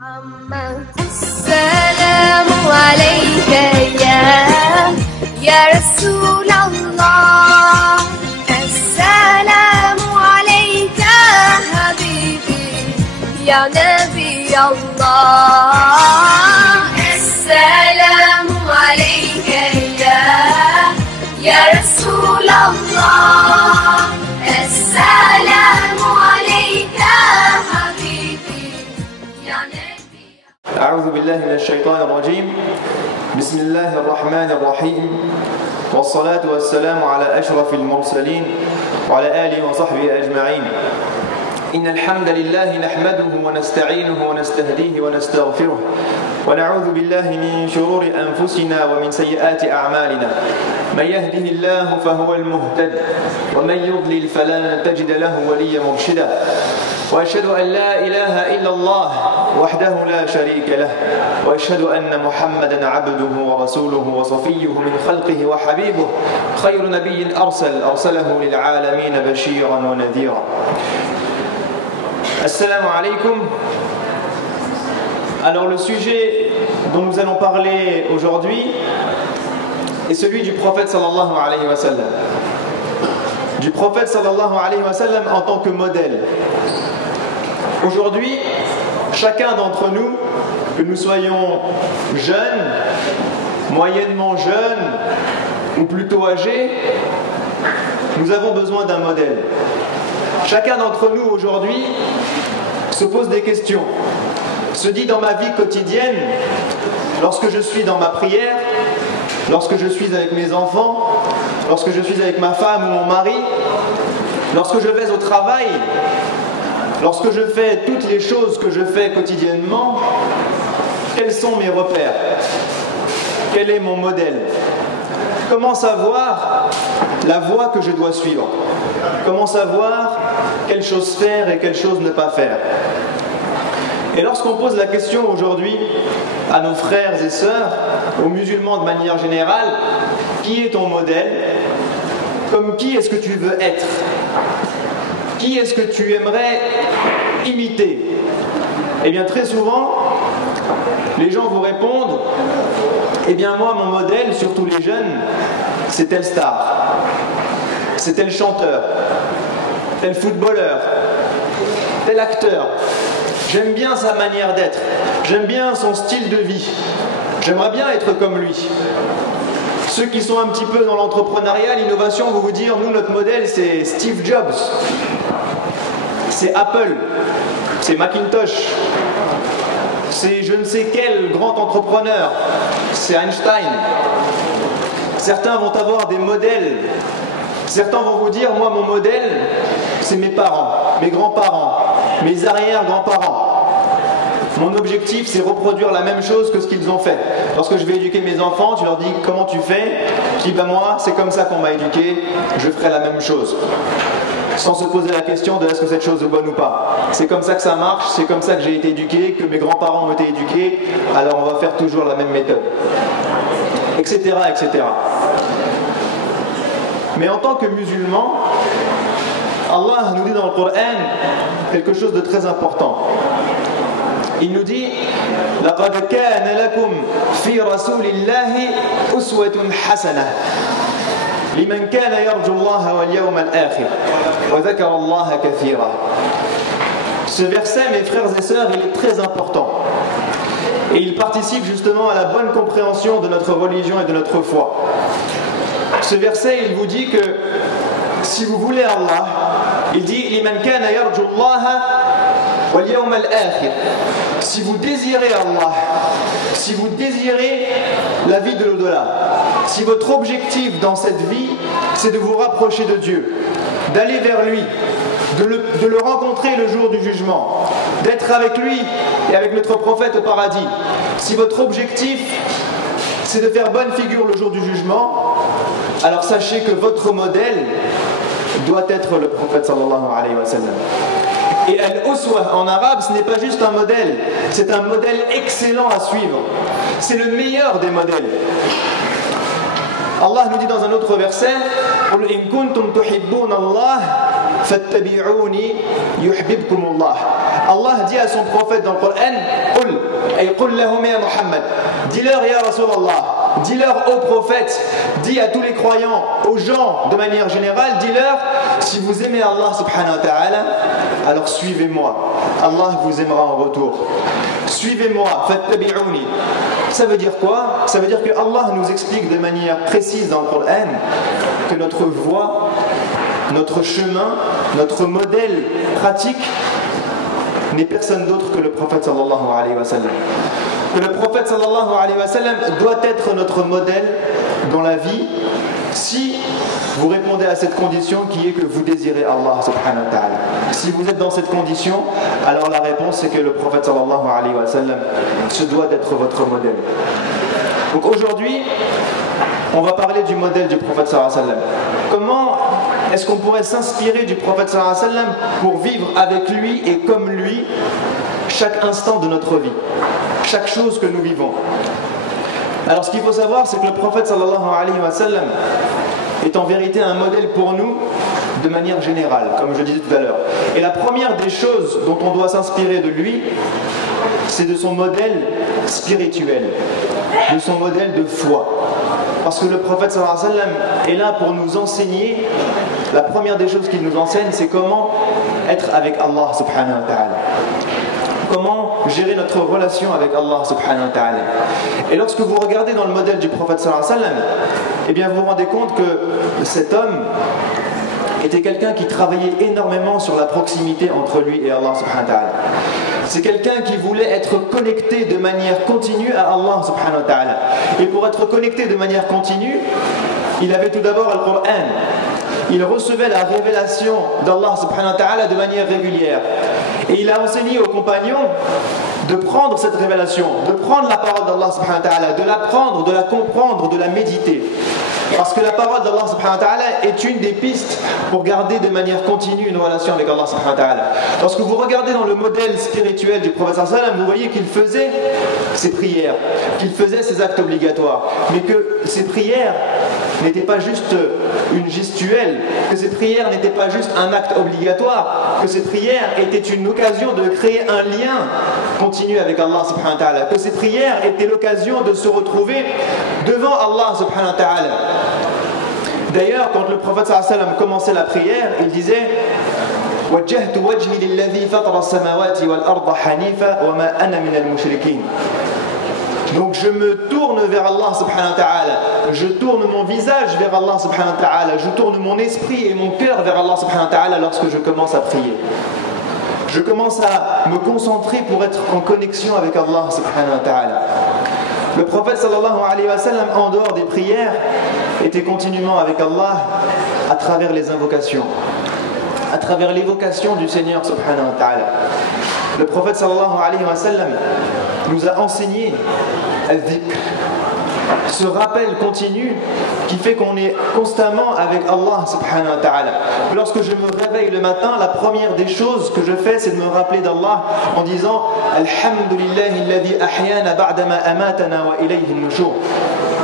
السلام عليك يا رسول الله السلام عليك حبيبي يا نبي الله السلام عليك يا رسول الله السلام عليك حبيبي يا نبي أعوذ بالله من الشيطان الرجيم بسم الله الرحمن الرحيم والصلاة والسلام على أشرف المرسلين وعلى آله وصحبه أجمعين إن الحمد لله نحمده ونستعينه ونستهديه ونستغفره ونعوذ بالله من شرور أنفسنا ومن سيئات أعمالنا من يهده الله فهو المهتد ومن يضلل فلن تجد له وليا مرشدا وأشهد أن لا إله إلا الله وحده لا شريك له وأشهد أن محمدا عبده ورسوله وصفيه من خلقه وحبيبه خير نبي أرسله للعالمين بشيرا ونذيرا. Assalamu alaikum. Alors le sujet dont nous allons parler aujourd'hui est celui du prophète sallallahu alayhi wa sallam. Du prophète sallallahu alayhi wa sallam en tant que modèle. Aujourd'hui, chacun d'entre nous, que nous soyons jeunes, moyennement jeunes ou plutôt âgés, nous avons besoin d'un modèle. Chacun d'entre nous aujourd'hui se pose des questions, se dit dans ma vie quotidienne, lorsque je suis dans ma prière, lorsque je suis avec mes enfants, lorsque je suis avec ma femme ou mon mari, lorsque je vais au travail, lorsque je fais toutes les choses que je fais quotidiennement, quels sont mes repères? Quel est mon modèle? Comment savoir la voie que je dois suivre? Comment savoir quelle chose faire et quelle chose ne pas faire? Et lorsqu'on pose la question aujourd'hui à nos frères et sœurs, aux musulmans de manière générale, qui est ton modèle? Comme qui est-ce que tu veux être? Qui est-ce que tu aimerais imiter? Eh bien très souvent, les gens vous répondent: eh bien moi mon modèle, surtout les jeunes, c'est tel star, c'est tel chanteur, tel footballeur, tel acteur. J'aime bien sa manière d'être, j'aime bien son style de vie, j'aimerais bien être comme lui. Ceux qui sont un petit peu dans l'entrepreneuriat, l'innovation, vont vous dire: nous notre modèle c'est Steve Jobs, c'est Apple, c'est Macintosh, c'est je ne sais quel grand entrepreneur, c'est Einstein. Certains vont avoir des modèles. Certains vont vous dire: moi mon modèle c'est mes parents, mes grands-parents, mes arrière-grands-parents. Mon objectif c'est reproduire la même chose que ce qu'ils ont fait. Lorsque je vais éduquer mes enfants, tu leur dis: comment tu fais? Je dis: ben moi c'est comme ça qu'on m'a éduqué, je ferai la même chose. Sans se poser la question de est-ce que cette chose est bonne ou pas. C'est comme ça que ça marche, c'est comme ça que j'ai été éduqué, que mes grands-parents ont été éduqués, alors on va faire toujours la même méthode. Etc. etc. Mais en tant que musulmans, Allah nous dit dans le Coran quelque chose de très important. Il nous dit: لَقَدْ كَانَ لَكُمْ فِي رَسُولِ اللَّهِ أُسْوَةٌ حَسَنَةٌ لِمَنْ كَانَ يَرْجُو اللَّهَ وَالْيَوْمَ الْآخِرَ وَذَكَرَ اللَّهَ كَثِيرًا. Ce verset, mes frères et sœurs, il est très important. Et il participe justement à la bonne compréhension de notre religion et de notre foi. Ce verset, il vous dit que si vous voulez Allah, il dit: لِمَنْ كَانَ يَرْجُو اللَّهَ وَالْيَوْمَ الْآخِرَ. Si vous désirez Allah, si vous désirez la vie de l'au-delà, si votre objectif dans cette vie, c'est de vous rapprocher de Dieu, d'aller vers lui, de le rencontrer le jour du jugement, d'être avec lui et avec notre prophète au paradis, si votre objectif c'est de faire bonne figure le jour du jugement, alors sachez que votre modèle doit être le prophète sallallahu alayhi wa sallam. Et al-uswa en arabe, ce n'est pas juste un modèle, c'est un modèle excellent à suivre. C'est le meilleur des modèles. Allah nous dit dans un autre verset: قُلْ إِن كُنْتُمْ تُحِبُّونَ اللَّهَ فَاتَّبِعُونِي يُحْبِبْكُمُ اللَّهُ. Allah dit à son prophète dans le Coran, Qul, ay qul lahum ya Muhammad, dis-leur ya Rasulallah, dis-leur aux prophètes, dis à tous les croyants, aux gens de manière générale, dis-leur, si vous aimez Allah subhanahu wa ta'ala, alors suivez-moi, Allah vous aimera en retour. Suivez-moi, fattabi'uni. Ça veut dire quoi? Ça veut dire que Allah nous explique de manière précise dans le Coran que notre voie, notre chemin, notre modèle pratique n'est personne d'autre que le prophète sallallahu alayhi wa sallam. Que le prophète sallallahu alayhi wa sallam doit être notre modèle dans la vie si vous répondez à cette condition qui est que vous désirez Allah subhanahu wa ta'ala. Si vous êtes dans cette condition, alors la réponse c'est que le prophète sallallahu alayhi wa sallam se doit d'être votre modèle. Donc aujourd'hui, on va parler du modèle du prophète sallallahu alayhi wa sallam. Comment est-ce qu'on pourrait s'inspirer du prophète sallallahu alayhi wa sallam pour vivre avec lui et comme lui chaque instant de notre vie, chaque chose que nous vivons? Alors ce qu'il faut savoir, c'est que le prophète sallallahu alayhi wa sallam est en vérité un modèle pour nous de manière générale, comme je disais tout à l'heure. Et la première des choses dont on doit s'inspirer de lui, c'est de son modèle spirituel, de son modèle de foi. Parce que le prophète sallallahu alayhi wa sallam est là pour nous enseigner, la première des choses qu'il nous enseigne, c'est comment être avec Allah subhanahu wa ta'ala. Comment gérer notre relation avec Allah subhanahu wa ta'ala. Et lorsque vous regardez dans le modèle du prophète sallallahu alayhi wa sallam, eh bien vous vous rendez compte que cet homme était quelqu'un qui travaillait énormément sur la proximité entre lui et Allah subhanahu wa ta'ala. C'est quelqu'un qui voulait être connecté de manière continue à Allah subhanahu wa ta'ala. Et pour être connecté de manière continue, il avait tout d'abord le Coran. Il recevait la révélation d'Allah subhanahu wa ta'ala de manière régulière. Et il a enseigné aux compagnons de prendre cette révélation, de prendre la parole d'Allah subhanahu wa ta'ala, de l'apprendre, de la comprendre, de la méditer. Parce que la parole d'Allah subhanahu wa ta'ala est une des pistes pour garder de manière continue une relation avec Allah subhanahu wa ta'ala. Lorsque vous regardez dans le modèle spirituel du prophète sallallahu alayhi wa sallam, vous voyez qu'il faisait ses prières, qu'il faisait ses actes obligatoires, mais que ces prières n'étaient pas juste une gestuelle, que ces prières n'étaient pas juste un acte obligatoire, que ces prières étaient une occasion de créer un lien continu avec Allah subhanahu wa ta'ala, que ces prières étaient l'occasion de se retrouver devant Allah subhanahu wa ta'ala. D'ailleurs, quand le prophète sallallahu alayhi wa sallam commençait la prière, il disait وَجَّهْتُ وَجْهِي لِلَّذِي فَطَرَ السَّمَاوَاتِ وَالْأَرْضَ حَنِيفًا وَمَا أَنَا مِنَ الْمُشْرِكِينَ. Donc je me tourne vers Allah subhanahu wa ta'ala, je tourne mon visage vers Allah subhanahu wa ta'ala, je tourne mon esprit et mon cœur vers Allah subhanahu wa ta'ala lorsque je commence à prier. Je commence à me concentrer pour être en connexion avec Allah subhanahu wa ta'ala. Le prophète sallallahu alayhi wa sallam, en dehors des prières, était continuellement avec Allah à travers les invocations, à travers l'évocation du Seigneur subhanahu wa ta'ala. Le prophète sallallahu alayhi wa sallam nous a enseigné al-dhikr, ce rappel continu qui fait qu'on est constamment avec Allah subhanahu wa ta'ala. Lorsque je me réveille le matin, la première des choses que je fais, c'est de me rappeler d'Allah en disant Alhamdulillahi alladhi ahyana ba'dama amatana wa ilayhi an-nushur.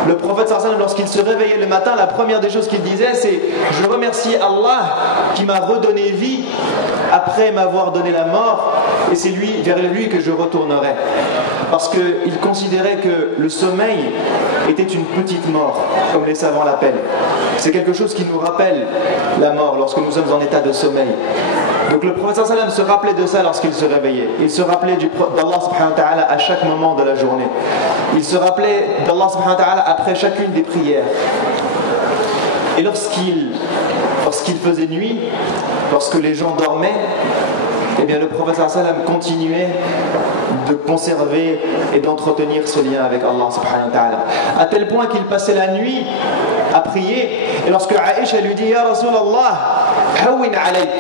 Le prophète sallallahu alayhi wa sallam, lorsqu'il se réveillait le matin, la première des choses qu'il disait, c'est je remercie Allah qui m'a redonné vie après m'avoir donné la mort, et c'est vers lui que je retournerai. Parce qu'il considérait que le sommeil était une petite mort, comme les savants l'appellent. C'est quelque chose qui nous rappelle la mort lorsque nous sommes en état de sommeil. Donc le prophète sallallahu alayhi wa sallam se rappelait de ça lorsqu'il se réveillait. Il se rappelait d'Allah subhanahu wa ta'ala à chaque moment de la journée. Il se rappelait d'Allah subhanahu wa ta'ala après chacune des prières. Et lorsqu'il faisait nuit, lorsque les gens dormaient, eh bien le prophète sallallahu alayhi wa sallam continuait de conserver et d'entretenir ce lien avec Allah subhanahu wa ta'ala. À tel point qu'il passait la nuit à prier. Et lorsque Aïcha lui dit « Ya Rasulallah, hawin alayk »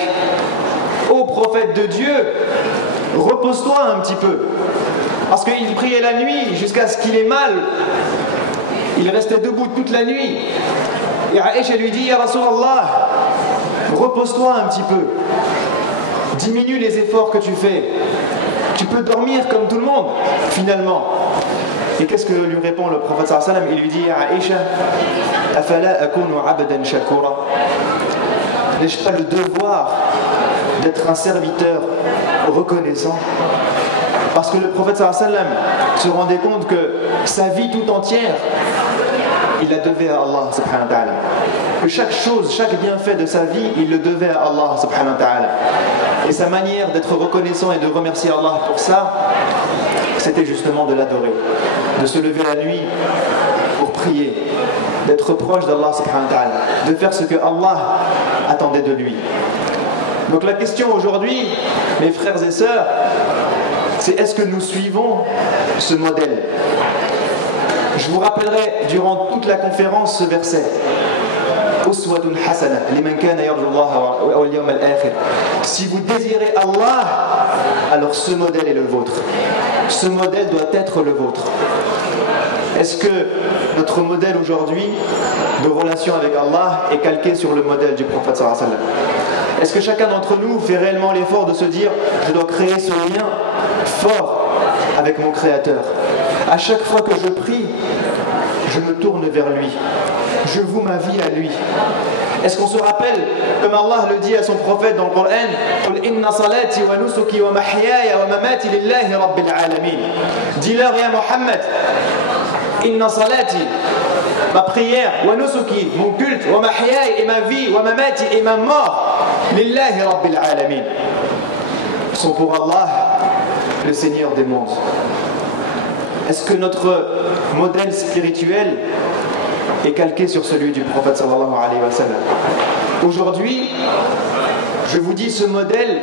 ô prophète de Dieu, repose-toi un petit peu. Parce qu'il priait la nuit jusqu'à ce qu'il ait mal. Il restait debout toute la nuit. Et Aïcha lui dit « Ya Rasulallah, repose-toi un petit peu. Diminue les efforts que tu fais. Tu peux dormir comme tout le monde, finalement. » Et qu'est-ce que lui répond le prophète sallallahu alayhi wa sallam? Il lui dit « Aïcha, afala akunu abdan shakura » n'ai-je pas le devoir d'être un serviteur reconnaissant. Parce que le prophète sallallahu alayhi wa sallam se rendait compte que sa vie tout entière, il la devait à Allah subhanahu wa ta'ala. Que chaque chose, chaque bienfait de sa vie, il le devait à Allah subhanahu wa ta'ala. Et sa manière d'être reconnaissant et de remercier Allah pour ça, c'était justement de l'adorer, de se lever la nuit pour prier, d'être proche d'Allah subhanahu wa ta'ala, de faire ce que Allah attendait de lui. Donc la question aujourd'hui, mes frères et sœurs, c'est est-ce que nous suivons ce modèle? Je vous rappellerai durant toute la conférence ce verset. Uswatun hasana liman kana yarju Allah wal yawm al-akhir. Si vous désirez Allah, alors ce modèle est le vôtre. Ce modèle doit être le vôtre. Est-ce que notre modèle aujourd'hui de relation avec Allah est calqué sur le modèle du prophète sallallahu alayhi wa sallam? Est-ce que chacun d'entre nous fait réellement l'effort de se dire je dois créer ce lien fort avec mon Créateur? À chaque fois que je prie, je me tourne vers lui. Je voue ma vie à lui. Est-ce qu'on se rappelle, comme Allah le dit à son prophète dans le Coran, قُلْ إِنَّ صَلَاتِي وَنُسُكِي وَمَحْيَايَ وَمَمَاتِي لِلَّهِ رَبِّ الْعَالَمِينَ. Dis-leur, ya Mohammed, Inna salati, ma prière, wa nusuki, mon culte, wa mahyaya, et ma vie, wa mamati, et ma mort, lillahi rabbil alamin, sont pour Allah, le Seigneur des mondes. Est-ce que notre modèle spirituel est calqué sur celui du prophète sallallahu alayhi wa sallam? Aujourd'hui, je vous dis, ce modèle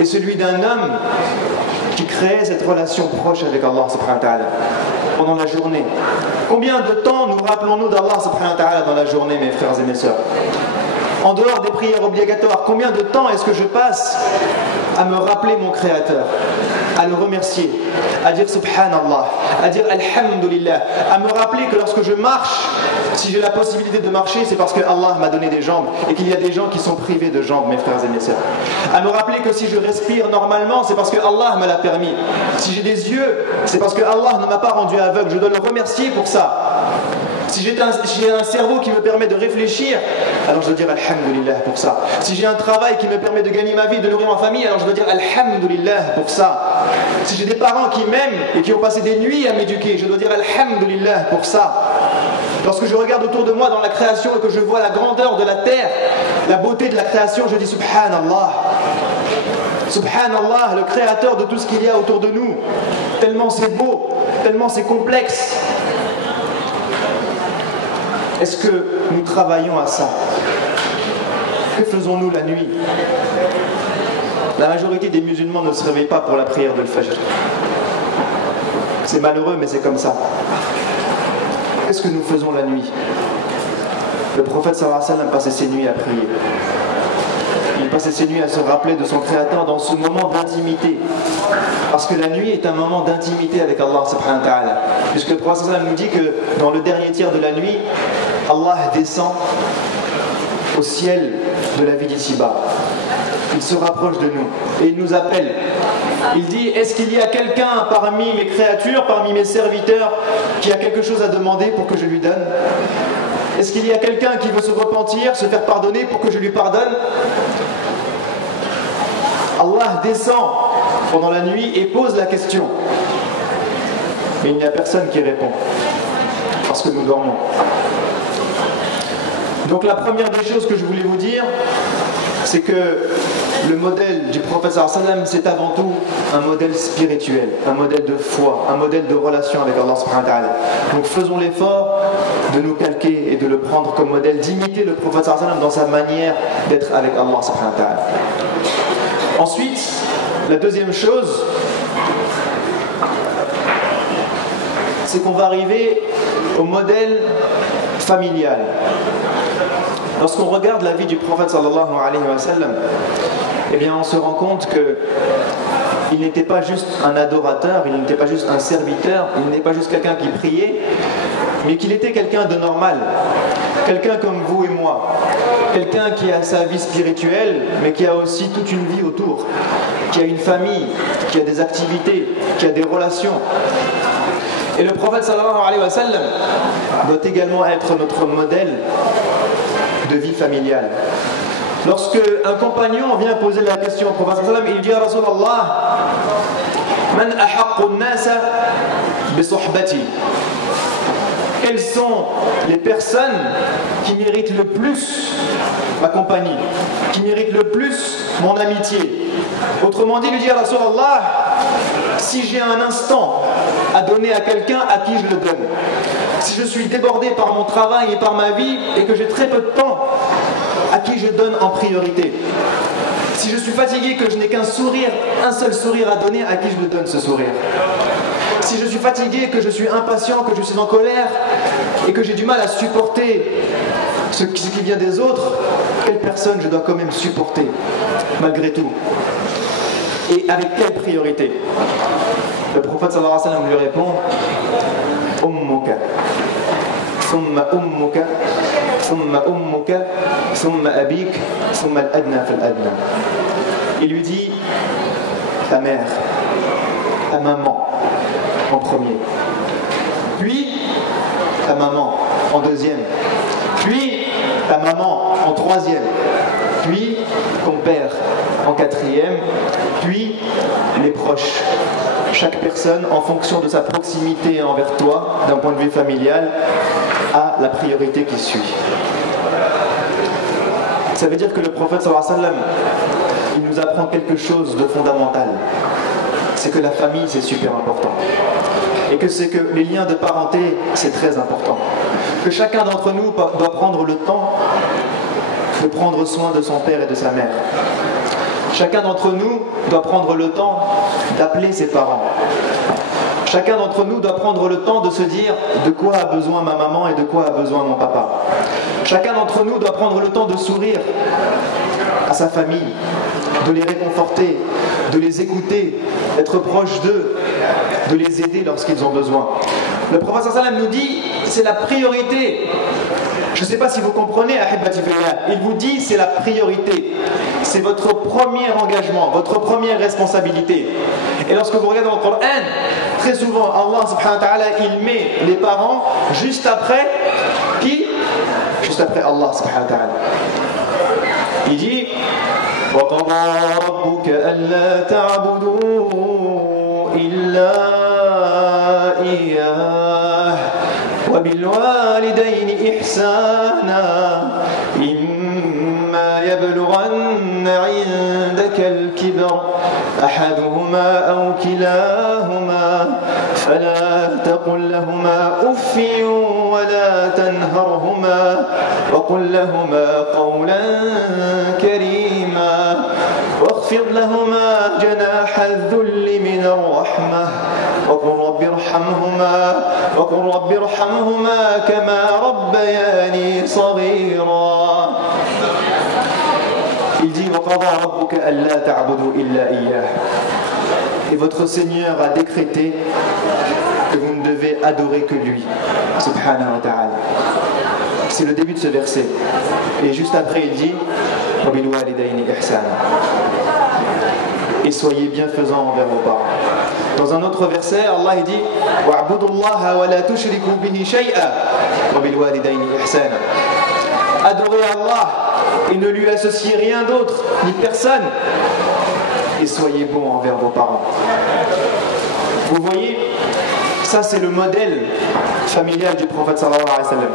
est celui d'un homme qui crée cette relation proche avec Allah subhanahu wa ta'ala pendant la journée. Combien de temps nous rappelons-nous d'Allah subhanahu wa ta'ala dans la journée, mes frères et mes sœurs? En dehors des prières obligatoires, combien de temps est-ce que je passe à me rappeler mon Créateur, à le remercier, à dire Subhanallah, à dire Alhamdulillah, à me rappeler que lorsque je marche, si j'ai la possibilité de marcher, c'est parce que Allah m'a donné des jambes et qu'il y a des gens qui sont privés de jambes, mes frères et mes sœurs. À me rappeler que si je respire normalement, c'est parce que Allah me l'a permis. Si j'ai des yeux, c'est parce que Allah ne m'a pas rendu aveugle. Je dois le remercier pour ça. Si j'ai un cerveau qui me permet de réfléchir, alors je dois dire Alhamdulillah pour ça. Si j'ai un travail qui me permet de gagner ma vie, de nourrir ma famille, alors je dois dire Alhamdulillah pour ça. Si j'ai des parents qui m'aiment et qui ont passé des nuits à m'éduquer, je dois dire Alhamdulillah pour ça. Lorsque je regarde autour de moi dans la création et que je vois la grandeur de la terre, la beauté de la création, je dis Subhanallah. Subhanallah, le créateur de tout ce qu'il y a autour de nous. Tellement c'est beau, tellement c'est complexe. Est-ce que nous travaillons à ça? Que faisons-nous la nuit? La majorité des musulmans ne se réveillent pas pour la prière de l'Fajr. C'est malheureux, mais c'est comme ça. Qu'est-ce que nous faisons la nuit? Le prophète sallallahu alayhi wa sallam passait ses nuits à prier. Il passait ses nuits à se rappeler de son Créateur dans ce moment d'intimité. Parce que la nuit est un moment d'intimité avec Allah subhanahu wa ta'ala. Puisque le prophète sallallahu alayhi wa sallam nous dit que dans le dernier tiers de la nuit, Allah descend au ciel de la vie d'ici-bas. Il se rapproche de nous et il nous appelle. Il dit, est-ce qu'il y a quelqu'un parmi mes créatures, parmi mes serviteurs, qui a quelque chose à demander pour que je lui donne? Est-ce qu'il y a quelqu'un qui veut se repentir, se faire pardonner pour que je lui pardonne? Allah descend pendant la nuit et pose la question. Mais il n'y a personne qui répond, parce que nous dormons. Donc la première des choses que je voulais vous dire, c'est que le modèle du prophète sallallahu alayhi wa sallam, c'est avant tout un modèle spirituel, un modèle de foi, un modèle de relation avec Allah subhanahu wa ta'ala. Donc faisons l'effort de nous calquer et de le prendre comme modèle, d'imiter le prophète sallallahu alayhi wa sallam dans sa manière d'être avec Allah subhanahu wa ta'ala. Ensuite, la deuxième chose, c'est qu'on va arriver au modèle familial. Lorsqu'on regarde la vie du prophète sallallahu alayhi wa sallam, eh bien on se rend compte que il n'était pas juste un adorateur, il n'était pas juste un serviteur, il n'était pas juste quelqu'un qui priait, mais qu'il était quelqu'un de normal, quelqu'un comme vous et moi, quelqu'un qui a sa vie spirituelle, mais qui a aussi toute une vie autour, qui a une famille, qui a des activités, qui a des relations. Et le prophète sallallahu alayhi wa sallam doit également être notre modèle de vie familiale. Lorsque un compagnon vient poser la question au prophète sallallahu alayhi wa sallam, il dit à Rasulallah, Man ahaqqu an-nasa bi suhbati. Quelles sont les personnes qui méritent le plus ma compagnie, qui méritent le plus mon amitié? Autrement dit, lui dit à Rasulallah, si j'ai un instant à donner à quelqu'un, à qui je le donne? Si je suis débordé par mon travail et par ma vie et que j'ai très peu de temps, à qui je donne en priorité? Si je suis fatigué, que je n'ai qu'un sourire, un seul sourire à donner, à qui je le donne ce sourire? Si je suis fatigué, que je suis impatient, que je suis en colère et que j'ai du mal à supporter ce qui vient des autres, quelle personne je dois quand même supporter malgré tout? Et avec quelle priorité? Le prophète sallallahu alayhi wa sallam lui répond, Ummuka, thumma ummuka, thumma ummuka, thumma abik, thumma al-adna fal-adna. Il lui dit, ta mère, ta maman en premier, puis ta maman en deuxième, puis ta maman en troisième, puis ton père en quatrième, puis les proches. Chaque personne, en fonction de sa proximité envers toi, d'un point de vue familial, a la priorité qui suit. Ça veut dire que le prophète sallallahu alayhi wa sallam, il nous apprend quelque chose de fondamental. C'est que la famille, c'est super important. Et que c'est que les liens de parenté, c'est très important. Que chacun d'entre nous doit prendre le temps de prendre soin de son père et de sa mère. Chacun d'entre nous doit prendre le temps d'appeler ses parents. Chacun d'entre nous doit prendre le temps de se dire de quoi a besoin ma maman et de quoi a besoin mon papa. Chacun d'entre nous doit prendre le temps de sourire à sa famille, de les réconforter, de les écouter, d'être proche d'eux, de les aider lorsqu'ils ont besoin. Le prophète sallallahu alayhi wa sallam nous dit, c'est la priorité. Je ne sais pas si vous comprenez, Ahibati fillah, il vous dit c'est la priorité. C'est votre premier engagement, votre première responsabilité. Et lorsque vous regardez dans le Coran, très souvent, Allah subhanahu wa ta'ala, il met les parents juste après qui? Juste après Allah subhanahu wa ta'ala. Il dit وَقَضَى رَبُّكَ أَلَّا تَعْبُدُوا إِلَّا إِيَّاهُ وَبِالْوَالِدَيْنِ إِحْسَانًا إِمَّا يَبْلُغَنَّ عِندَكَ الْكِبَرَ أَحَدُهُمَا أَوْ كِلَاهُمَا فَلَا تَقُل لَّهُمَا أُفٍّ وَلَا تَنْهَرْهُمَا وَقُل لَّهُمَا قَوْلًا كَرِيمًا واخفض لهما جناح الذل من الرحمة وقل رب ارحمهما كما ربياني صغيرا. Il dit وقضى ربك ألا تعبدوا إلا إياه. Et votre Seigneur a décrété que vous ne devez adorer que lui, subhanahu wa ta'ala. C'est le début de ce verset. Et juste après il dit وَبِالْوَالِدَيْنِ إِحْسَانًا. Et soyez bienfaisants envers vos parents. Dans un autre verset, Allah dit وَاعْبُدُوا اللَّهَ وَلَا تُشْرِكُوا بِهِ شَيْئًا وَبِالْوَالِدَيْنِ إِحْسَانًا. Adorez Allah et ne lui associez rien d'autre, ni personne. Et soyez bons envers vos parents. Vous voyez, ça c'est le modèle familial du prophète sallallahu alayhi wa sallam.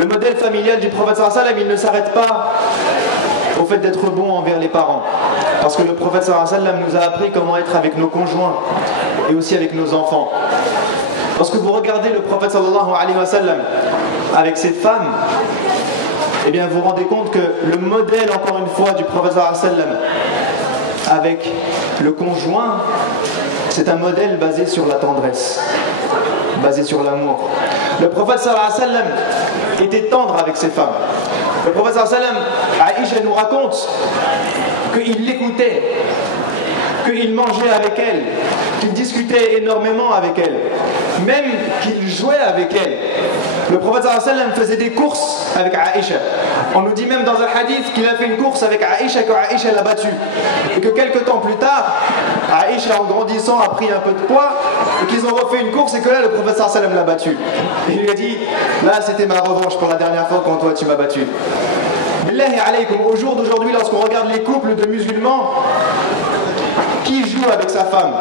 Le modèle familial du prophète sallallahu alayhi wa sallam, il ne s'arrête pas au fait d'être bon envers les parents. Parce que le prophète sallallahu alayhi wa sallam nous a appris comment être avec nos conjoints et aussi avec nos enfants. Lorsque vous regardez le prophète sallallahu alayhi wa sallam avec ses femmes, eh bien vous vous rendez compte que le modèle, encore une fois, du prophète sallallahu alayhi wa sallam avec le conjoint, c'est un modèle basé sur la tendresse, basé sur l'amour. Le prophète sallallahu alayhi wa sallam était tendre avec ses femmes. Le prophète sallallahu alayhi wa sallam, Aïcha nous raconte qu'il l'écoutait, qu'il mangeait avec elle, qu'il discutait énormément avec elle, même qu'il jouait avec elle. Le prophète sallallahu alayhi wa sallam faisait des courses avec Aïcha. On nous dit même dans un hadith qu'il a fait une course avec Aïcha, que Aïcha l'a battue. Et que quelques temps plus tard, Aïcha en grandissant a pris un peu de poids et qu'ils ont refait une course et que là le prophète sallallahu alayhi wa sallam l'a battue. Et il lui a dit, là c'était ma revanche pour la dernière fois quand toi tu m'as battu. Billahi alaykum, au jour d'aujourd'hui, lorsqu'on regarde les couples de musulmans, qui joue avec sa femme?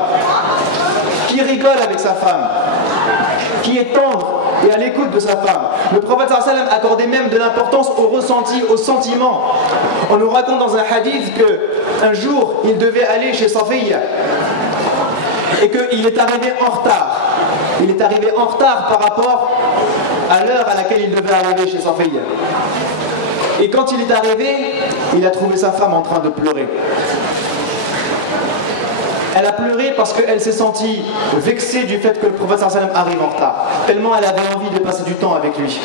Qui rigole avec sa femme? Qui est tendre et à l'écoute de sa femme? Le prophète sallallahu alayhi wa sallam accordait même de l'importance au ressenti, au sentiment. On nous raconte dans un hadith qu'un jour, il devait aller chez Safiya et qu'il est arrivé en retard. Il est arrivé en retard par rapport à l'heure à laquelle il devait arriver chez Safiya. Et quand il est arrivé, il a trouvé sa femme en train de pleurer. Elle a pleuré parce qu'elle s'est sentie vexée du fait que le prophète sallallahu alayhi wa sallam arrive en retard. Tellement elle avait envie de passer du temps avec lui.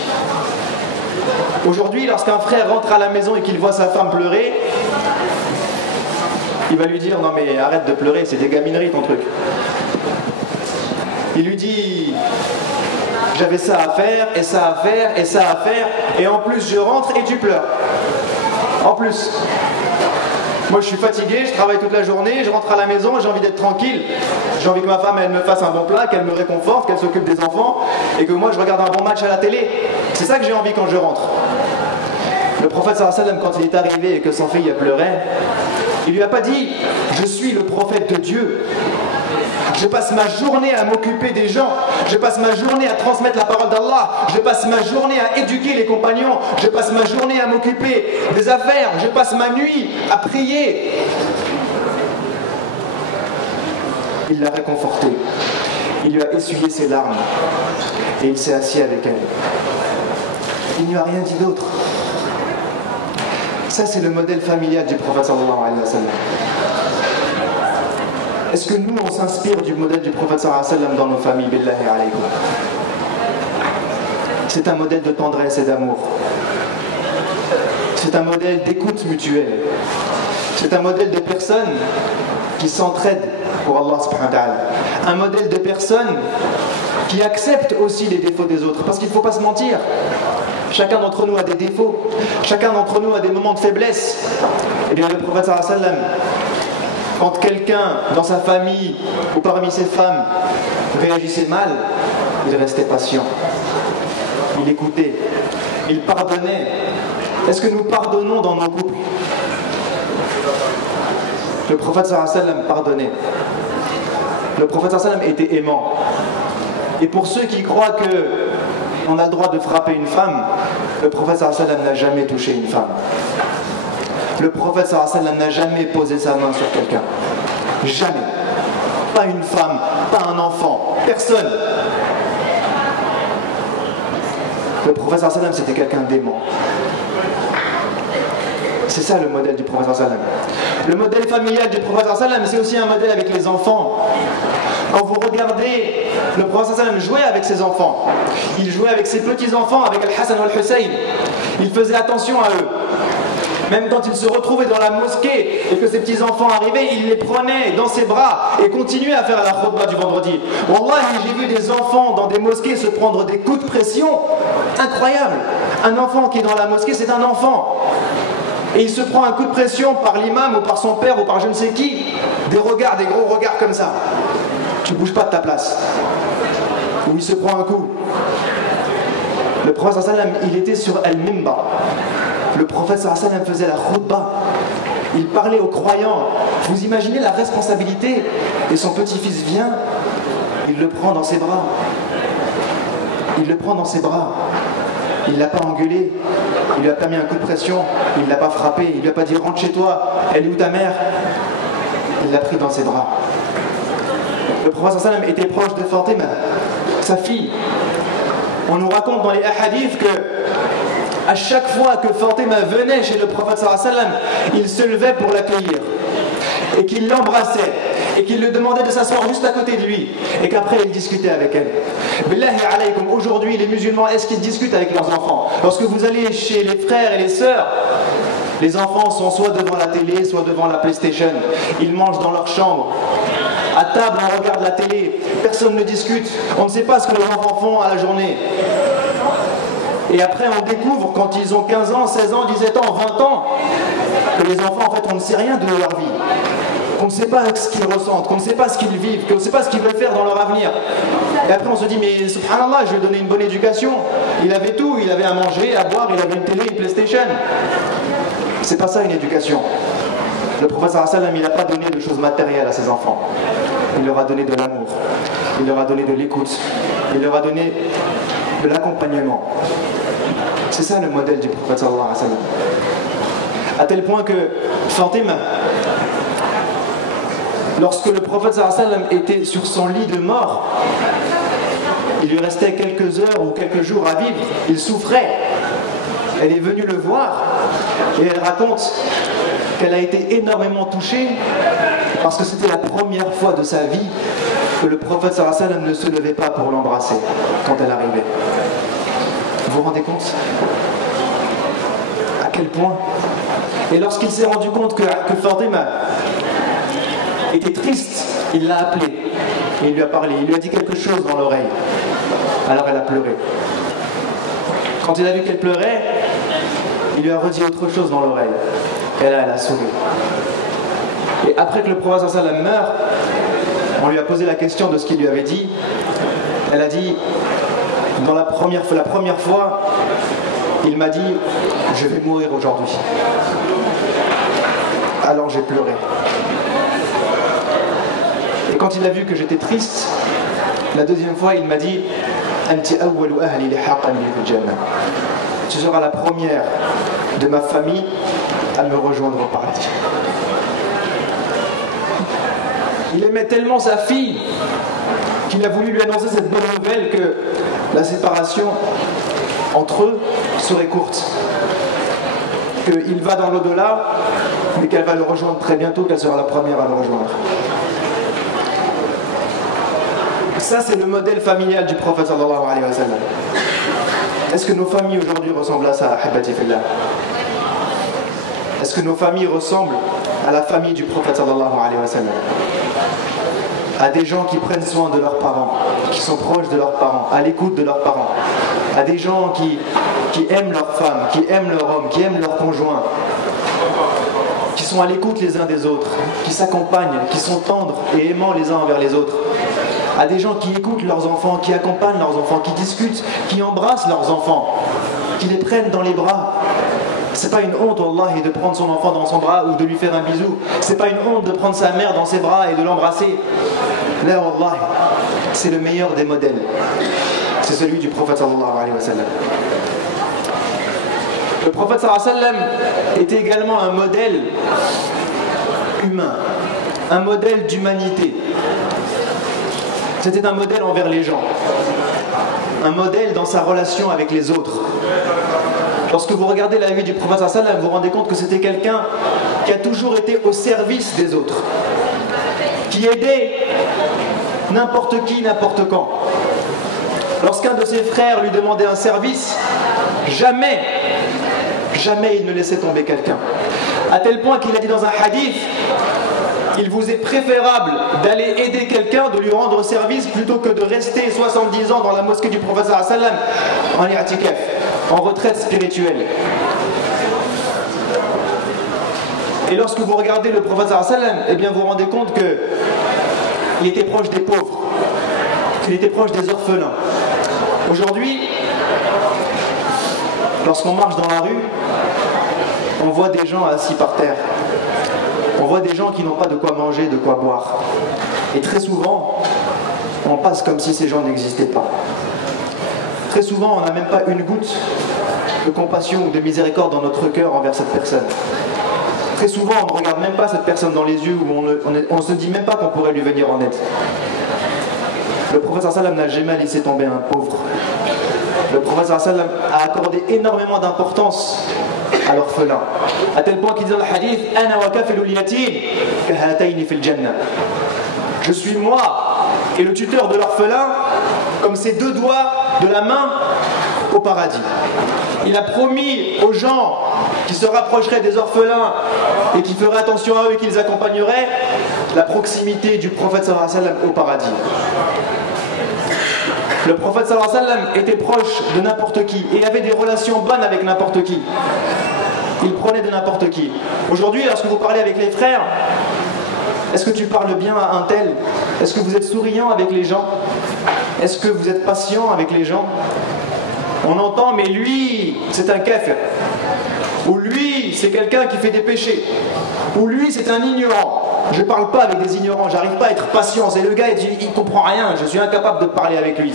Aujourd'hui, lorsqu'un frère rentre à la maison et qu'il voit sa femme pleurer, il va lui dire: non mais arrête de pleurer, c'est des gamineries ton truc. Il lui dit: j'avais ça à faire, et ça à faire, et ça à faire, et en plus je rentre et tu pleures. En plus. Moi je suis fatigué, je travaille toute la journée, je rentre à la maison, j'ai envie d'être tranquille. J'ai envie que ma femme elle me fasse un bon plat, qu'elle me réconforte, qu'elle s'occupe des enfants, et que moi je regarde un bon match à la télé. C'est ça que j'ai envie quand je rentre. Le prophète sallallahu alayhi wa sallam, quand il est arrivé et que son fils pleurait, il lui a pas dit: je suis le prophète de Dieu. Je passe ma journée à m'occuper des gens. Je passe ma journée à transmettre la parole d'Allah. Je passe ma journée à éduquer les compagnons. Je passe ma journée à m'occuper des affaires. Je passe ma nuit à prier. Il l'a réconfortée. Il lui a essuyé ses larmes. Et il s'est assis avec elle. Il n'y a rien dit d'autre. Ça, c'est le modèle familial du prophète sallallahu alayhi wa sallam. Est-ce que nous, on s'inspire du modèle du prophète sallallahu alayhi wa sallam dans nos familles? Billahi alaykum. C'est un modèle de tendresse et d'amour. C'est un modèle d'écoute mutuelle. C'est un modèle de personnes qui s'entraident pour Allah subhanahu wa ta'ala. Un modèle de personnes qui acceptent aussi les défauts des autres. Parce qu'il ne faut pas se mentir. Chacun d'entre nous a des défauts. Chacun d'entre nous a des moments de faiblesse. Eh bien, le prophète sallallahu alayhi wa sallam, quand quelqu'un dans sa famille ou parmi ses femmes réagissait mal, il restait patient. Il écoutait. Il pardonnait. Est-ce que nous pardonnons dans nos couples? Le prophète sallallahu alayhi wa sallam pardonnait. Le prophète sallallahu alayhi wa sallam était aimant. Et pour ceux qui croient qu'on a le droit de frapper une femme, le prophète sallallahu alayhi wa sallam n'a jamais touché une femme. Le prophète sallallahu alayhi wa sallam n'a jamais posé sa main sur quelqu'un. Jamais. Pas une femme, pas un enfant, personne. Le prophète sallallahu alayhi wa sallam, c'était quelqu'un d'aimant. C'est ça le modèle du prophète sallallahu alayhi wa sallam. Le modèle familial du prophète sallallahu alayhi wa sallam, c'est aussi un modèle avec les enfants. Quand vous regardez, le prophète sallallahu alayhi wa sallam jouait avec ses enfants. Il jouait avec ses petits-enfants, avec Al-Hassan ou Al-Hussein. Il faisait attention à eux. Même quand il se retrouvait dans la mosquée et que ses petits-enfants arrivaient, il les prenait dans ses bras et continuait à faire la khutbah du vendredi. Wallahi, j'ai vu des enfants dans des mosquées se prendre des coups de pression. Incroyable. Un enfant qui est dans la mosquée, c'est un enfant. Et il se prend un coup de pression par l'imam ou par son père ou par je ne sais qui. Des regards, des gros regards comme ça. Tu bouges pas de ta place. Ou il se prend un coup. Le prophète sallallahu alayhi wa sallam, il était sur Al-Mimbar. Le prophète sallallahu alayhi wa sallam faisait la khutbah. Il parlait aux croyants. Vous imaginez la responsabilité? Et son petit-fils vient, il le prend dans ses bras. Il le prend dans ses bras. Il ne l'a pas engueulé. Il lui a pas mis un coup de pression. Il ne l'a pas frappé. Il ne lui a pas dit rentre chez toi. Elle est où ta mère? Il l'a pris dans ses bras. Le prophète sallallahu alayhi wa sallam était proche de Fatima, sa fille. On nous raconte dans les hadiths que à chaque fois que Fatima venait chez le prophète sallallahu alayhi wa sallam, il se levait pour l'accueillir et qu'il l'embrassait et qu'il lui demandait de s'asseoir juste à côté de lui et qu'après il discutait avec elle. Billahi alaykum, aujourd'hui les musulmans, est-ce qu'ils discutent avec leurs enfants? Lorsque vous allez chez les frères et les sœurs, les enfants sont soit devant la télé, soit devant la PlayStation. Ils mangent dans leur chambre. À table, on regarde la télé. Personne ne discute. On ne sait pas ce que les enfants font à la journée. Et après, on découvre, quand ils ont 15 ans, 16 ans, 17 ans, 20 ans, que les enfants, en fait, on ne sait rien de leur vie. qu'on ne sait pas ce qu'ils ressentent, qu'on ne sait pas ce qu'ils vivent, qu'on ne sait pas ce qu'ils veulent faire dans leur avenir. Et après on se dit, mais subhanallah, je lui ai donné une bonne éducation. Il avait tout, il avait à manger, à boire, il avait une télé, une PlayStation. C'est pas ça une éducation. Le prophète sallallahu alayhi wa sallam, il n'a pas donné de choses matérielles à ses enfants. Il leur a donné de l'amour, il leur a donné de l'écoute, il leur a donné de l'accompagnement. C'est ça le modèle du prophète sallallahu alayhi wa sallam. À tel point que Fatima, lorsque le prophète sallallahu alayhi wa sallam était sur son lit de mort, il lui restait quelques heures ou quelques jours à vivre, il souffrait. Elle est venue le voir et elle raconte qu'elle a été énormément touchée parce que c'était la première fois de sa vie que le prophète sallallahu alayhi wa sallam ne se levait pas pour l'embrasser quand elle arrivait. Vous vous rendez compte à quel point? Et lorsqu'il s'est rendu compte que Fatima était triste, il l'a appelée et il lui a parlé, il lui a dit quelque chose dans l'oreille. Alors elle a pleuré. Quand il a vu qu'elle pleurait, il lui a redit autre chose dans l'oreille. Et là, elle a souri. Et après que le prophète sallallahu alayhi wa sallam meurt, on lui a posé la question de ce qu'il lui avait dit. Elle a dit, la première fois, il m'a dit, je vais mourir aujourd'hui. Alors j'ai pleuré. Et quand il a vu que j'étais triste, la deuxième fois, il m'a dit, Anti awwalu ahli li haqqan bi fil jannah. Tu seras la première de ma famille à me rejoindre au paradis. Il aimait tellement sa fille qu'il a voulu lui annoncer cette bonne nouvelle que la séparation entre eux serait courte. Qu'il va dans l'au-delà, mais qu'elle va le rejoindre très bientôt, qu'elle sera la première à le rejoindre. Ça, c'est le modèle familial du prophète sallallahu alayhi wa sallam. Est-ce que nos familles aujourd'hui ressemblent à ça, ahibati fillah? Est-ce que nos familles ressemblent à la famille du prophète sallallahu alayhi wa sallam? À des gens qui prennent soin de leurs parents, qui sont proches de leurs parents, à l'écoute de leurs parents, à des gens qui aiment leurs femmes, qui aiment leur homme, qui aiment leurs conjoints, qui sont à l'écoute les uns des autres, qui s'accompagnent, qui sont tendres et aimants les uns envers les autres, à des gens qui écoutent leurs enfants, qui accompagnent leurs enfants, qui discutent, qui embrassent leurs enfants, qui les prennent dans les bras. C'est pas une honte, wallahi, de prendre son enfant dans son bras ou de lui faire un bisou. C'est pas une honte de prendre sa mère dans ses bras et de l'embrasser. Là, wallahi, c'est le meilleur des modèles. C'est celui du prophète sallallahu alayhi wa sallam. Le prophète sallallahu alayhi wa sallam était également un modèle humain, un modèle d'humanité. C'était un modèle envers les gens, un modèle dans sa relation avec les autres. Lorsque vous regardez la vie du prophète sallallahu alayhi wa sallam, vous vous rendez compte que c'était quelqu'un qui a toujours été au service des autres, qui aidait n'importe qui, n'importe quand. Lorsqu'un de ses frères lui demandait un service, jamais il ne laissait tomber quelqu'un. À tel point qu'il a dit dans un hadith, il vous est préférable d'aller aider quelqu'un, de lui rendre service, plutôt que de rester 70 ans dans la mosquée du prophète sallallahu alayhi wa sallam en i'tikaf, en retraite spirituelle. Et lorsque vous regardez le prophète sallallahu alayhi wa sallam, eh bien vous vous rendez compte qu'il était proche des pauvres, qu'il était proche des orphelins. Aujourd'hui, lorsqu'on marche dans la rue, on voit des gens assis par terre. On voit des gens qui n'ont pas de quoi manger, de quoi boire. Et très souvent, on passe comme si ces gens n'existaient pas. Très souvent, on n'a même pas une goutte de compassion ou de miséricorde dans notre cœur envers cette personne. Très souvent, on ne regarde même pas cette personne dans les yeux, ou on ne se dit même pas qu'on pourrait lui venir en aide. Le prophète sallallahu alayhi wa sallam n'a jamais laissé tomber un pauvre. Le prophète sallallahu alayhi wa sallam a accordé énormément d'importance à l'orphelin, à tel point qu'il dit dans le hadith, Ana wa kafilul yatim kahatayni fil jannah. Je suis moi et le tuteur de l'orphelin comme ces deux doigts de la main au paradis. Il a promis aux gens qui se rapprocheraient des orphelins et qui feraient attention à eux et qui les accompagneraient la proximité du prophète sallallahu alayhi wa sallam au paradis. Le prophète sallallahu alayhi wa sallam était proche de n'importe qui et avait des relations bonnes avec n'importe qui. Il prenait de n'importe qui. Aujourd'hui, lorsque vous parlez avec les frères, Est-ce que tu parles bien à un tel? Est-ce que vous êtes souriant avec les gens? Est-ce que vous êtes patient avec les gens? On entend, mais lui, c'est un kafir. Ou lui, c'est quelqu'un qui fait des péchés. Ou lui, c'est un ignorant. Je ne parle pas avec des ignorants, j'arrive pas à être patient. C'est le gars, il ne comprend rien, je suis incapable de parler avec lui.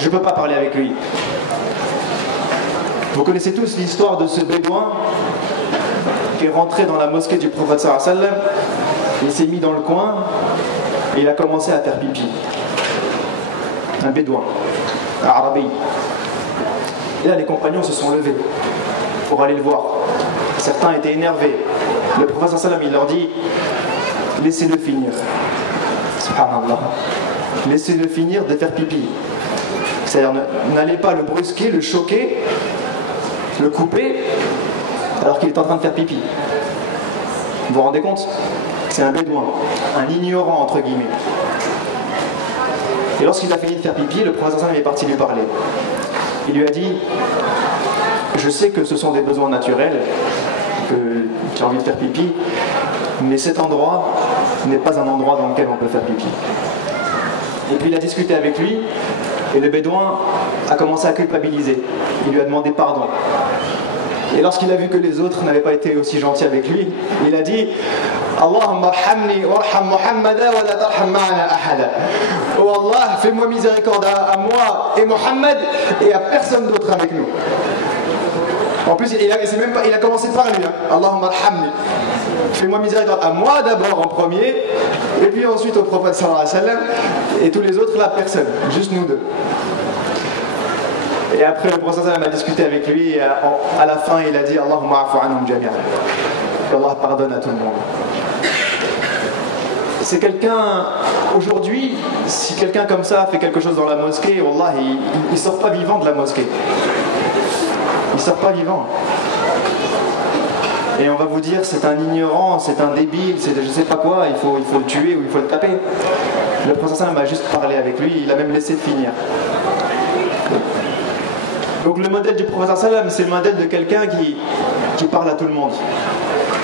Je ne peux pas parler avec lui. Vous connaissez tous l'histoire de ce bédouin qui est rentré dans la mosquée du prophète sallallahu alayhi wa sallam. Il s'est mis dans le coin et il a commencé à faire pipi. Un bédouin, un arabi. Et là, les compagnons se sont levés pour aller le voir. Certains étaient énervés. Le prophète sallallahu alayhi wa sallam, il leur dit: laissez-le finir. Subhanallah. Laissez-le finir de faire pipi. C'est-à-dire, n'allez pas le brusquer, le choquer, le couper, alors qu'il est en train de faire pipi. Vous vous rendez compte? C'est un bédouin, un ignorant entre guillemets. Et lorsqu'il a fini de faire pipi, le prophète sallallahu alayhi wa sallam est parti lui parler. Il lui a dit: je sais que ce sont des besoins naturels, que tu as envie de faire pipi, mais cet endroit n'est pas un endroit dans lequel on peut faire pipi. Et puis il a discuté avec lui, et le bédouin a commencé à culpabiliser. Il lui a demandé pardon. Et lorsqu'il a vu que les autres n'avaient pas été aussi gentils avec lui, il a dit: Allahumma arhamni warham Muhammada wa la tarham ma'ana ahada. Oh Allah, fais-moi miséricorde à moi et Mohammed et à personne d'autre avec nous. En plus, il a commencé par lui. Allahumma arhamni. Fais-moi miséricorde à moi d'abord en premier, et puis ensuite au prophète sallallahu alayhi wa sallam, et tous les autres là, personne, juste nous deux. Et après le prophète sallallahu alayhi wa sallam a discuté avec lui, et à la fin il a dit: Allahumma afu anhum jami'an. qu'Allah pardonne à tout le monde. C'est quelqu'un, aujourd'hui, si quelqu'un comme ça fait quelque chose dans la mosquée, Wallah, il ne sort pas vivant de la mosquée. Il ne sort pas vivant. Et on va vous dire, c'est un ignorant, c'est un débile, c'est je sais pas quoi, il faut le tuer ou il faut le taper. Le prophète sallam a juste parlé avec lui, il a même laissé finir. Donc le modèle du prophète sallam, c'est le modèle de quelqu'un qui parle à tout le monde.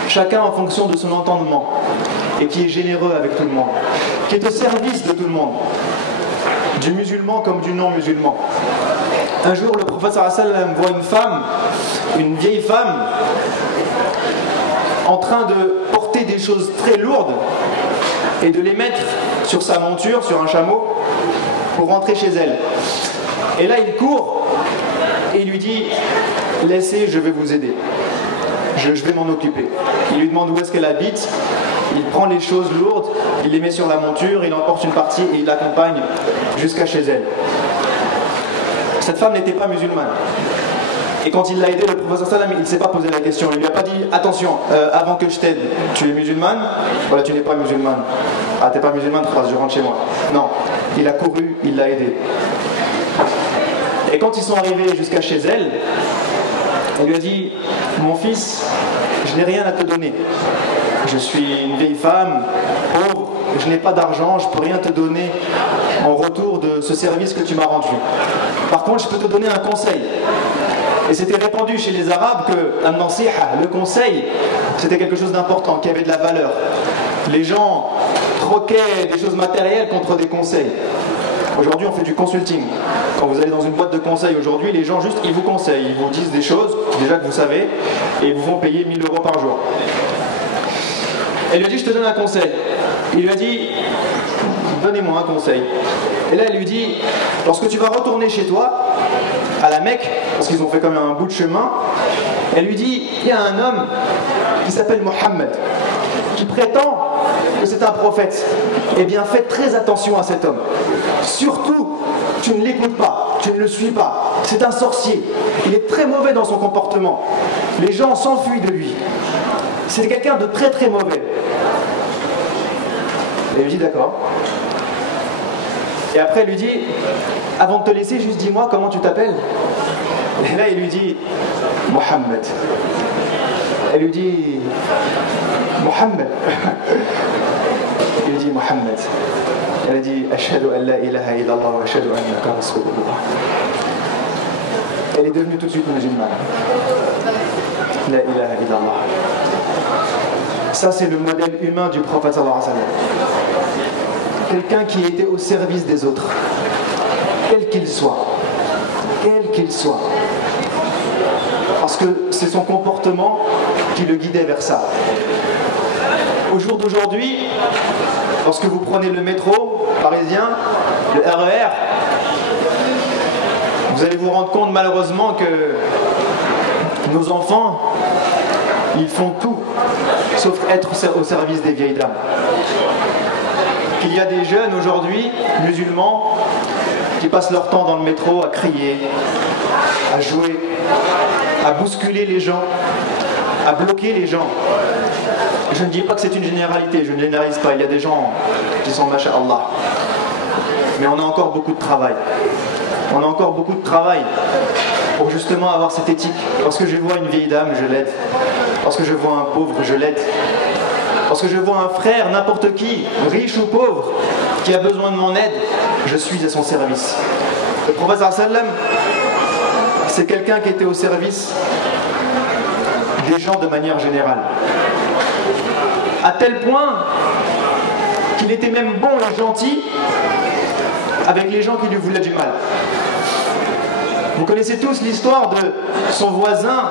Chacun en fonction de son entendement. Et qui est généreux avec tout le monde. Qui est au service de tout le monde. Du musulman comme du non-musulman. Un jour, le prophète sallam voit une femme, une vieille femme, en train de porter des choses très lourdes et de les mettre sur sa monture, sur un chameau, pour rentrer chez elle. Et là, il court et il lui dit: laissez, je vais vous aider. Je vais m'en occuper. Il lui demande où est-ce qu'elle habite. Il prend les choses lourdes, il les met sur la monture, il emporte une partie et il l'accompagne jusqu'à chez elle. Cette femme n'était pas musulmane. Et quand il l'a aidé, le prophète sallam, il ne s'est pas posé la question. Il ne lui a pas dit: attention, avant que je t'aide, tu es musulmane? Voilà, tu n'es pas musulmane. Ah, t'es pas musulmane, je rentre chez moi. Non, il a couru, il l'a aidé. Et quand ils sont arrivés jusqu'à chez elle, il lui a dit: mon fils, je n'ai rien à te donner. Je suis une vieille femme, pauvre, je n'ai pas d'argent, je ne peux rien te donner en retour de ce service que tu m'as rendu. Par contre, je peux te donner un conseil. Et c'était répandu chez les Arabes que an-nasiha, le conseil, c'était quelque chose d'important, qui avait de la valeur. Les gens troquaient des choses matérielles contre des conseils. Aujourd'hui, on fait du consulting. Quand vous allez dans une boîte de conseil aujourd'hui, les gens juste, ils vous conseillent, ils vous disent des choses, déjà que vous savez, et ils vous font payer 1000 € par jour. Elle lui a dit: je te donne un conseil. Il lui a dit: donnez-moi un conseil. Et là, elle lui dit: lorsque tu vas retourner chez toi, à la Mecque, parce qu'ils ont fait quand même un bout de chemin, elle lui dit: il y a un homme qui s'appelle Mohammed, qui prétend que c'est un prophète. Eh bien, faites très attention à cet homme. Surtout, tu ne l'écoutes pas, tu ne le suis pas. C'est un sorcier. Il est très mauvais dans son comportement. Les gens s'enfuient de lui. C'est quelqu'un de très très mauvais. Elle lui dit: d'accord. Et après elle lui dit: avant de te laisser, juste dis-moi comment tu t'appelles. Et là il lui dit: Mohammed. Elle lui dit: Mohammed. Il lui dit: Mohammed. Elle a dit: Ashhadu an la ilaha illallah wa ashhadu annaka rasulullah. Elle est devenue tout de suite musulmane. La ilaha illallah. Ça, c'est le modèle humain du prophète sallallahu alayhi wa sallam. Quelqu'un qui était au service des autres, quel qu'il soit. Quel qu'il soit. Parce que c'est son comportement qui le guidait vers ça. Au jour d'aujourd'hui, lorsque vous prenez le métro parisien, le RER, vous allez vous rendre compte malheureusement que nos enfants, ils font tout sauf être au service des vieilles dames. Qu'il y a des jeunes aujourd'hui, musulmans, qui passent leur temps dans le métro à crier, à jouer, à bousculer les gens, à bloquer les gens. Je ne dis pas que c'est une généralité, je ne généralise pas, il y a des gens qui sont masha'Allah. Mais on a encore beaucoup de travail. On a encore beaucoup de travail pour justement avoir cette éthique. Lorsque je vois une vieille dame, je l'aide. Lorsque je vois un pauvre, je l'aide. Lorsque je vois un frère, n'importe qui, riche ou pauvre, qui a besoin de mon aide, je suis à son service. Le prophète sallam, c'est quelqu'un qui était au service des gens de manière générale. À tel point qu'il était même bon et gentil avec les gens qui lui voulaient du mal. Vous connaissez tous l'histoire de son voisin,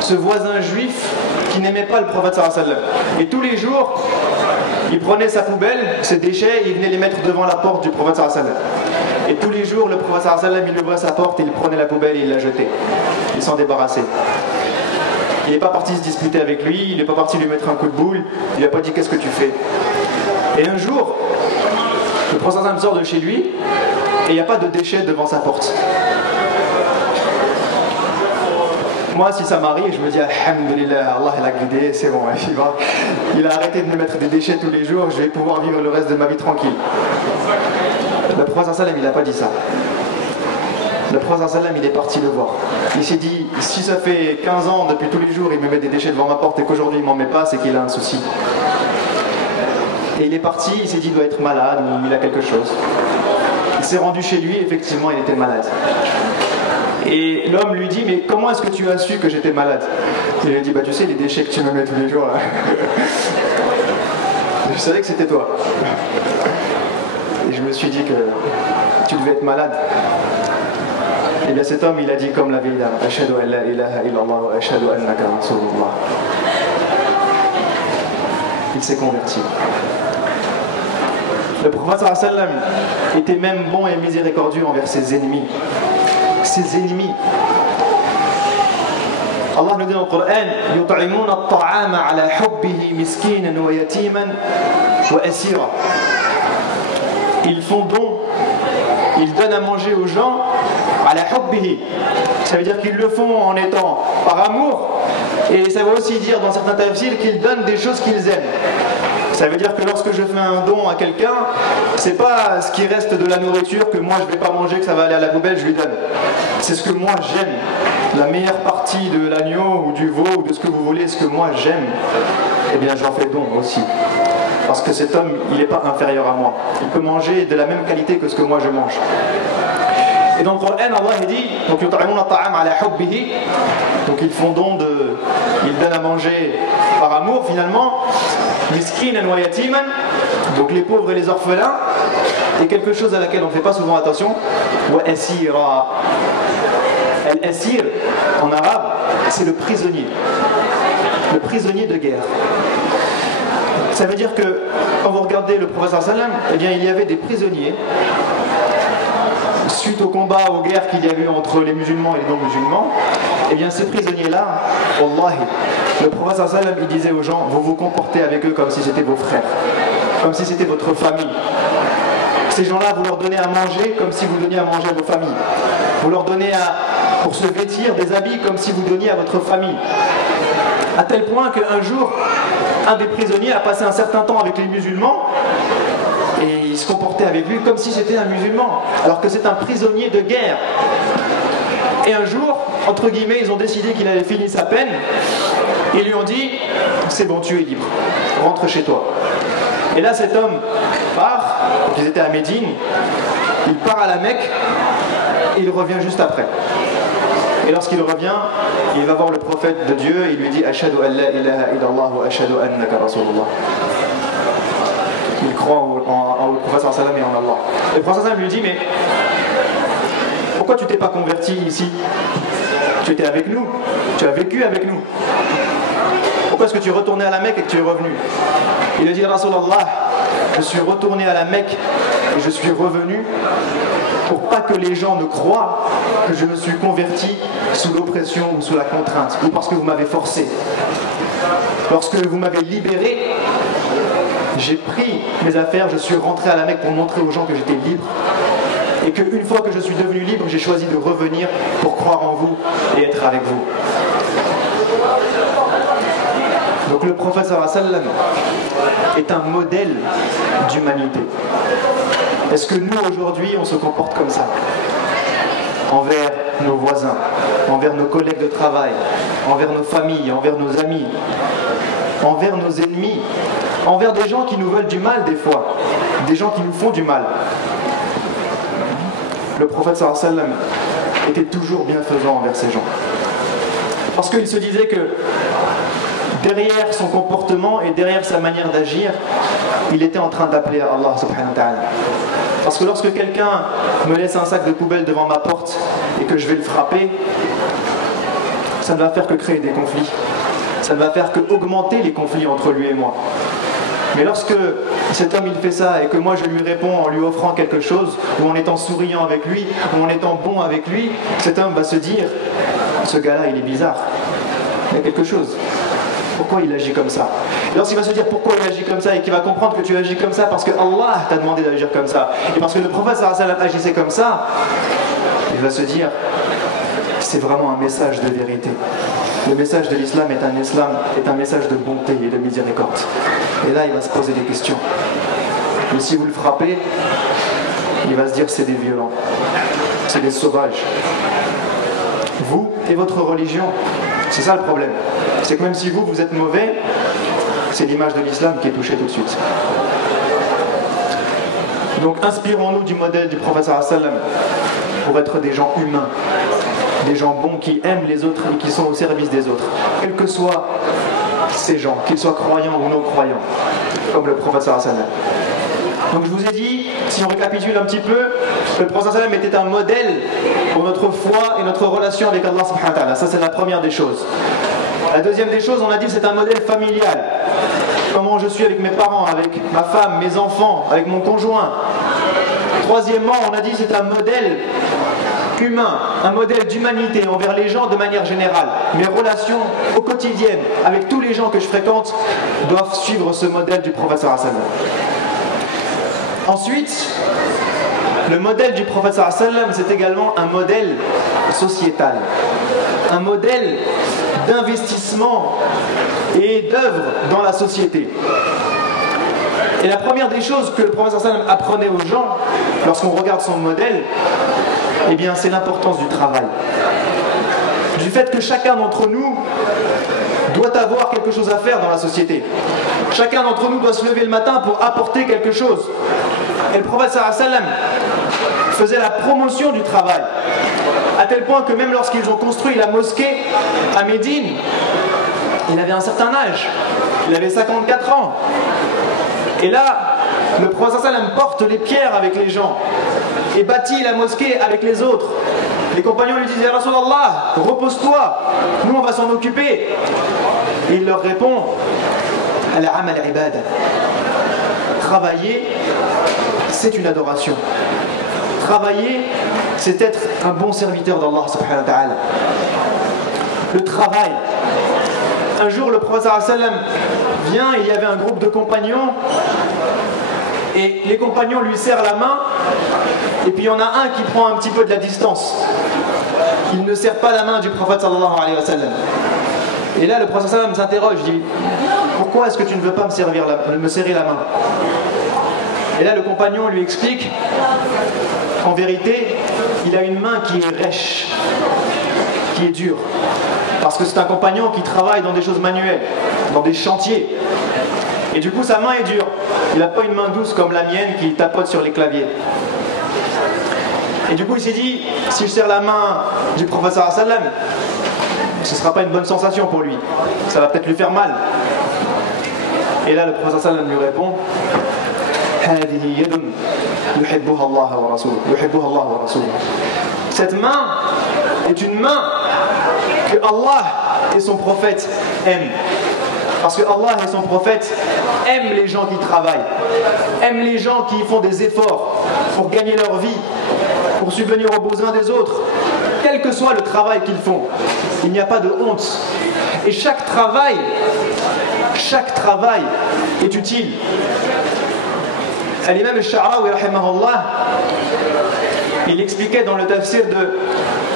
ce voisin juif qui n'aimait pas le prophète sallallahu alayhi wa sallam. Et tous les jours, il prenait sa poubelle, ses déchets, et il venait les mettre devant la porte du prophète sallallahu alayhi wa sallam. Et tous les jours, le prophète sallallahu alayhi wa sallam, il ouvrait sa porte, et il prenait la poubelle et il la jetait. Il s'en débarrassait. Il n'est pas parti se disputer avec lui, il n'est pas parti lui mettre un coup de boule, il n'a pas dit qu'est-ce que tu fais. Et un jour, le prophète sallallahu alayhi wa sallam sort de chez lui, et il n'y a pas de déchets devant sa porte. Moi, si ça m'arrive, je me dis alhamdulillah, Allah il a guidé, c'est bon, il a arrêté de me mettre des déchets tous les jours, je vais pouvoir vivre le reste de ma vie tranquille. Le prophète sallam, il n'a pas dit ça. Le prophète sallam, il est parti le voir. Il s'est dit, si ça fait 15 ans, depuis tous les jours, il me met des déchets devant ma porte et qu'aujourd'hui il m'en met pas, c'est qu'il a un souci. Et il est parti, il s'est dit, il doit être malade ou il a quelque chose. Il s'est rendu chez lui, effectivement, il était malade. Et l'homme lui dit, mais comment est-ce que tu as su que j'étais malade? Il lui dit, bah tu sais, les déchets que tu me mets tous les jours là. Je savais que c'était toi. Et je me suis dit que tu devais être malade. Et bien cet homme, il a dit comme la vieille dame, Ashhadu an la ilaha illallah wa ashhadu annaka rasulullah. Il s'est converti. Le prophète sallallahu alayhi wa sallam était même bon et miséricordieux envers ses ennemis. Ses ennemis. Allah nous dit dans le Coran, يطعمون الطعام على حبه مسكينا ويتيما وأسيرا. Ils font don, ils donnent à manger aux gens على حبه. Ça veut dire qu'ils le font en étant par amour, et ça veut aussi dire dans certains tafsirs qu'ils donnent des choses qu'ils aiment. Ça veut dire que lorsque je fais un don à quelqu'un, c'est pas ce qui reste de la nourriture que moi je vais pas manger, que ça va aller à la poubelle, je lui donne. C'est ce que moi j'aime. La meilleure partie de l'agneau ou du veau ou de ce que vous voulez, ce que moi j'aime, eh bien j'en fais don aussi. Parce que cet homme, il n'est pas inférieur à moi. Il peut manger de la même qualité que ce que moi je mange. Et dans le Coran, Allah dit, donc ils font don ils donnent à manger par amour finalement, miskinan wa yatiman, donc les pauvres et les orphelins, et quelque chose à laquelle on ne fait pas souvent attention, wa asira. Al-asir en arabe, c'est le prisonnier de guerre. Ça veut dire que quand vous regardez le prophète sallallahu alayhi wa sallam, eh bien il y avait des prisonniers suite au combat, aux guerres qu'il y a eu entre les musulmans et les non-musulmans. Eh bien ces prisonniers-là, wallahi, le prophète sallallahu alayhi wa sallam, il disait aux gens, vous vous comportez avec eux comme si c'était vos frères, comme si c'était votre famille. Ces gens-là, vous leur donnez à manger comme si vous donniez à manger à vos familles. Vous leur donnez pour se vêtir des habits comme si vous donniez à votre famille. À tel point qu'un jour, un des prisonniers a passé un certain temps avec les musulmans et il se comportait avec lui comme si c'était un musulman, alors que c'est un prisonnier de guerre. Et un jour, entre guillemets, ils ont décidé qu'il avait fini sa peine. Ils lui ont dit, c'est bon, tu es libre, rentre chez toi. Et là, cet homme part, donc ils étaient à Médine, il part à la Mecque et il revient juste après. Et lorsqu'il revient, il va voir le prophète de Dieu et il lui dit Ashhadu an la ilaha illallah wa ashhadu annaka rasulullah. Il croit au prophète sallallahu alayhi wa sallam et en Allah. Et le prophète sallallahu alayhi wa sallam lui dit mais pourquoi tu t'es pas converti ici? Tu étais avec nous, tu as vécu avec nous. Pourquoi est-ce que tu es retourné à la Mecque et que tu es revenu? Il a dit Rasulallah, je suis retourné à la Mecque et je suis revenu pour pas que les gens ne croient que je me suis converti sous l'oppression ou sous la contrainte ou parce que vous m'avez forcé. Lorsque vous m'avez libéré, j'ai pris mes affaires, je suis rentré à la Mecque pour montrer aux gens que j'étais libre et qu'une fois que je suis devenu libre, j'ai choisi de revenir pour croire en vous et être avec vous. Donc le prophète sallallahu alayhi wa sallam est un modèle d'humanité. Est-ce que nous aujourd'hui on se comporte comme ça envers nos voisins, envers nos collègues de travail, envers nos familles, envers nos amis, envers nos ennemis, envers des gens qui nous veulent du mal des fois, des gens qui nous font du mal? Le prophète sallallahu alayhi wa sallam était toujours bienfaisant envers ces gens. Parce qu'il se disait que derrière son comportement et derrière sa manière d'agir, il était en train d'appeler à Allah subhanahu wa ta'ala. Parce que lorsque quelqu'un me laisse un sac de poubelle devant ma porte et que je vais le frapper, ça ne va faire que créer des conflits. Ça ne va faire que augmenter les conflits entre lui et moi. Mais lorsque cet homme il fait ça et que moi je lui réponds en lui offrant quelque chose, ou en étant souriant avec lui, ou en étant bon avec lui, cet homme va se dire, ce gars-là il est bizarre, il y a quelque chose. Pourquoi il agit comme ça? Et lorsqu'il va se dire pourquoi il agit comme ça et qu'il va comprendre que tu agis comme ça parce que Allah t'a demandé d'agir comme ça et parce que le prophète sallallahu alayhi wa sallam agissait comme ça, il va se dire c'est vraiment un message de vérité. Le message de l'islam est un message de bonté et de miséricorde. Et là il va se poser des questions. Mais si vous le frappez, il va se dire c'est des violents, c'est des sauvages. Vous et votre religion, c'est ça le problème. C'est que même si vous êtes mauvais, c'est l'image de l'islam qui est touchée tout de suite. Donc inspirons-nous du modèle du prophète sallallahu alayhi wa sallam pour être des gens humains, des gens bons qui aiment les autres et qui sont au service des autres, quels que soient ces gens, qu'ils soient croyants ou non croyants, comme le prophète sallallahu alayhi wa sallam. Donc je vous ai dit, si on récapitule un petit peu, le prophète sallallahu alayhi wa sallam était un modèle pour notre foi et notre relation avec Allah subhanahu wa ta'ala. Ça c'est la première des choses. La deuxième des choses, on a dit que c'est un modèle familial. Comment je suis avec mes parents, avec ma femme, mes enfants, avec mon conjoint. Troisièmement, on a dit que c'est un modèle humain, un modèle d'humanité envers les gens de manière générale. Mes relations au quotidien avec tous les gens que je fréquente doivent suivre ce modèle du prophète sallallahu alayhi wa sallam. Ensuite, le modèle du prophète sallallahu alayhi wa sallam, c'est également un modèle sociétal, un modèle d'investissement et d'œuvre dans la société. Et la première des choses que le prophète sallallahu alayhi wa sallam apprenait aux gens, lorsqu'on regarde son modèle, eh bien c'est l'importance du travail. Du fait que chacun d'entre nous doit avoir quelque chose à faire dans la société. Chacun d'entre nous doit se lever le matin pour apporter quelque chose. Et le prophète sallallahu alayhi wa sallam faisait la promotion du travail. À tel point que même lorsqu'ils ont construit la mosquée à Médine, il avait un certain âge, il avait 54 ans. Et là, le prophète sallallahu alayhi wa sallam porte les pierres avec les gens et bâtit la mosquée avec les autres. Les compagnons lui disent Ya Rasulallah, repose-toi, nous on va s'en occuper. Et il leur répond Al-amal ibada. Travailler, c'est une adoration. Travailler, c'est être un bon serviteur d'Allah subhanahu wa ta'ala. Le travail. Un jour, le prophète sallallahu alayhi wa sallam vient, il y avait un groupe de compagnons et les compagnons lui serrent la main et puis il y en a un qui prend un petit peu de la distance. Il ne serre pas la main du prophète sallallahu alayhi wa sallam. Et là, le prophète sallallahu alayhi wa sallam s'interroge, dit pourquoi est-ce que tu ne veux pas me serrer la main? Et là, le compagnon lui explique qu'en vérité, il a une main qui est rêche, qui est dure. Parce que c'est un compagnon qui travaille dans des choses manuelles, dans des chantiers. Et du coup, sa main est dure. Il n'a pas une main douce comme la mienne qui tapote sur les claviers. Et du coup, il s'est dit, si je serre la main du professeur sallam, ce ne sera pas une bonne sensation pour lui. Ça va peut-être lui faire mal. Et là, le professeur sallam lui répond, cette main est une main que Allah et son prophète aiment. Parce que Allah et son prophète aiment les gens qui travaillent, aiment les gens qui font des efforts pour gagner leur vie, pour subvenir aux besoins des autres, quel que soit le travail qu'ils font. Il n'y a pas de honte. Et chaque travail est utile. L'imam al-Sha'rawi, rahimahullah, il expliquait dans le tafsir de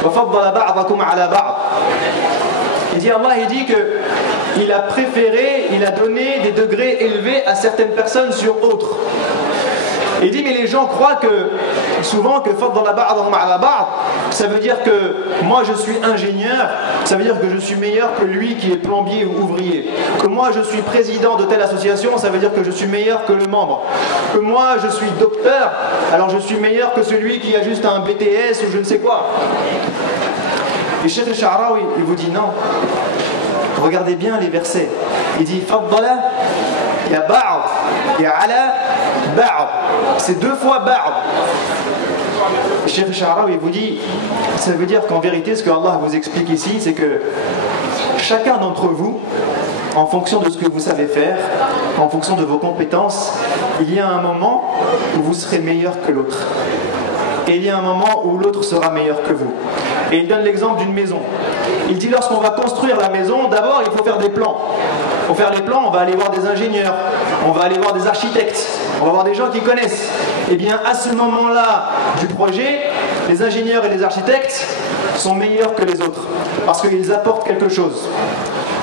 وَفَضَّلَ بَعْضَكُمْ عَلَى بَعْضٍ. Il dit que il a préféré, il a donné des degrés élevés à certaines personnes sur autres. Il dit, mais les gens croient que souvent que ça veut dire que moi je suis ingénieur, ça veut dire que je suis meilleur que lui qui est plombier ou ouvrier. Que moi je suis président de telle association, ça veut dire que je suis meilleur que le membre. Que moi je suis docteur, alors je suis meilleur que celui qui a juste un BTS ou je ne sais quoi. Et Cheikh al-Sha'rawi, il vous dit non. Regardez bien les versets. Il dit faddala, il y a ba'd, il y a ala, ba'd. C'est deux fois ba'd. Cheikh al-Sha'rawi vous dit, ça veut dire qu'en vérité, ce que Allah vous explique ici, c'est que chacun d'entre vous, en fonction de ce que vous savez faire, en fonction de vos compétences, il y a un moment où vous serez meilleur que l'autre. Et il y a un moment où l'autre sera meilleur que vous. Et il donne l'exemple d'une maison. Il dit lorsqu'on va construire la maison, d'abord il faut faire des plans. Pour faire les plans, on va aller voir des ingénieurs, on va aller voir des architectes, on va voir des gens qui connaissent. Et bien à ce moment-là du projet, les ingénieurs et les architectes sont meilleurs que les autres, parce qu'ils apportent quelque chose.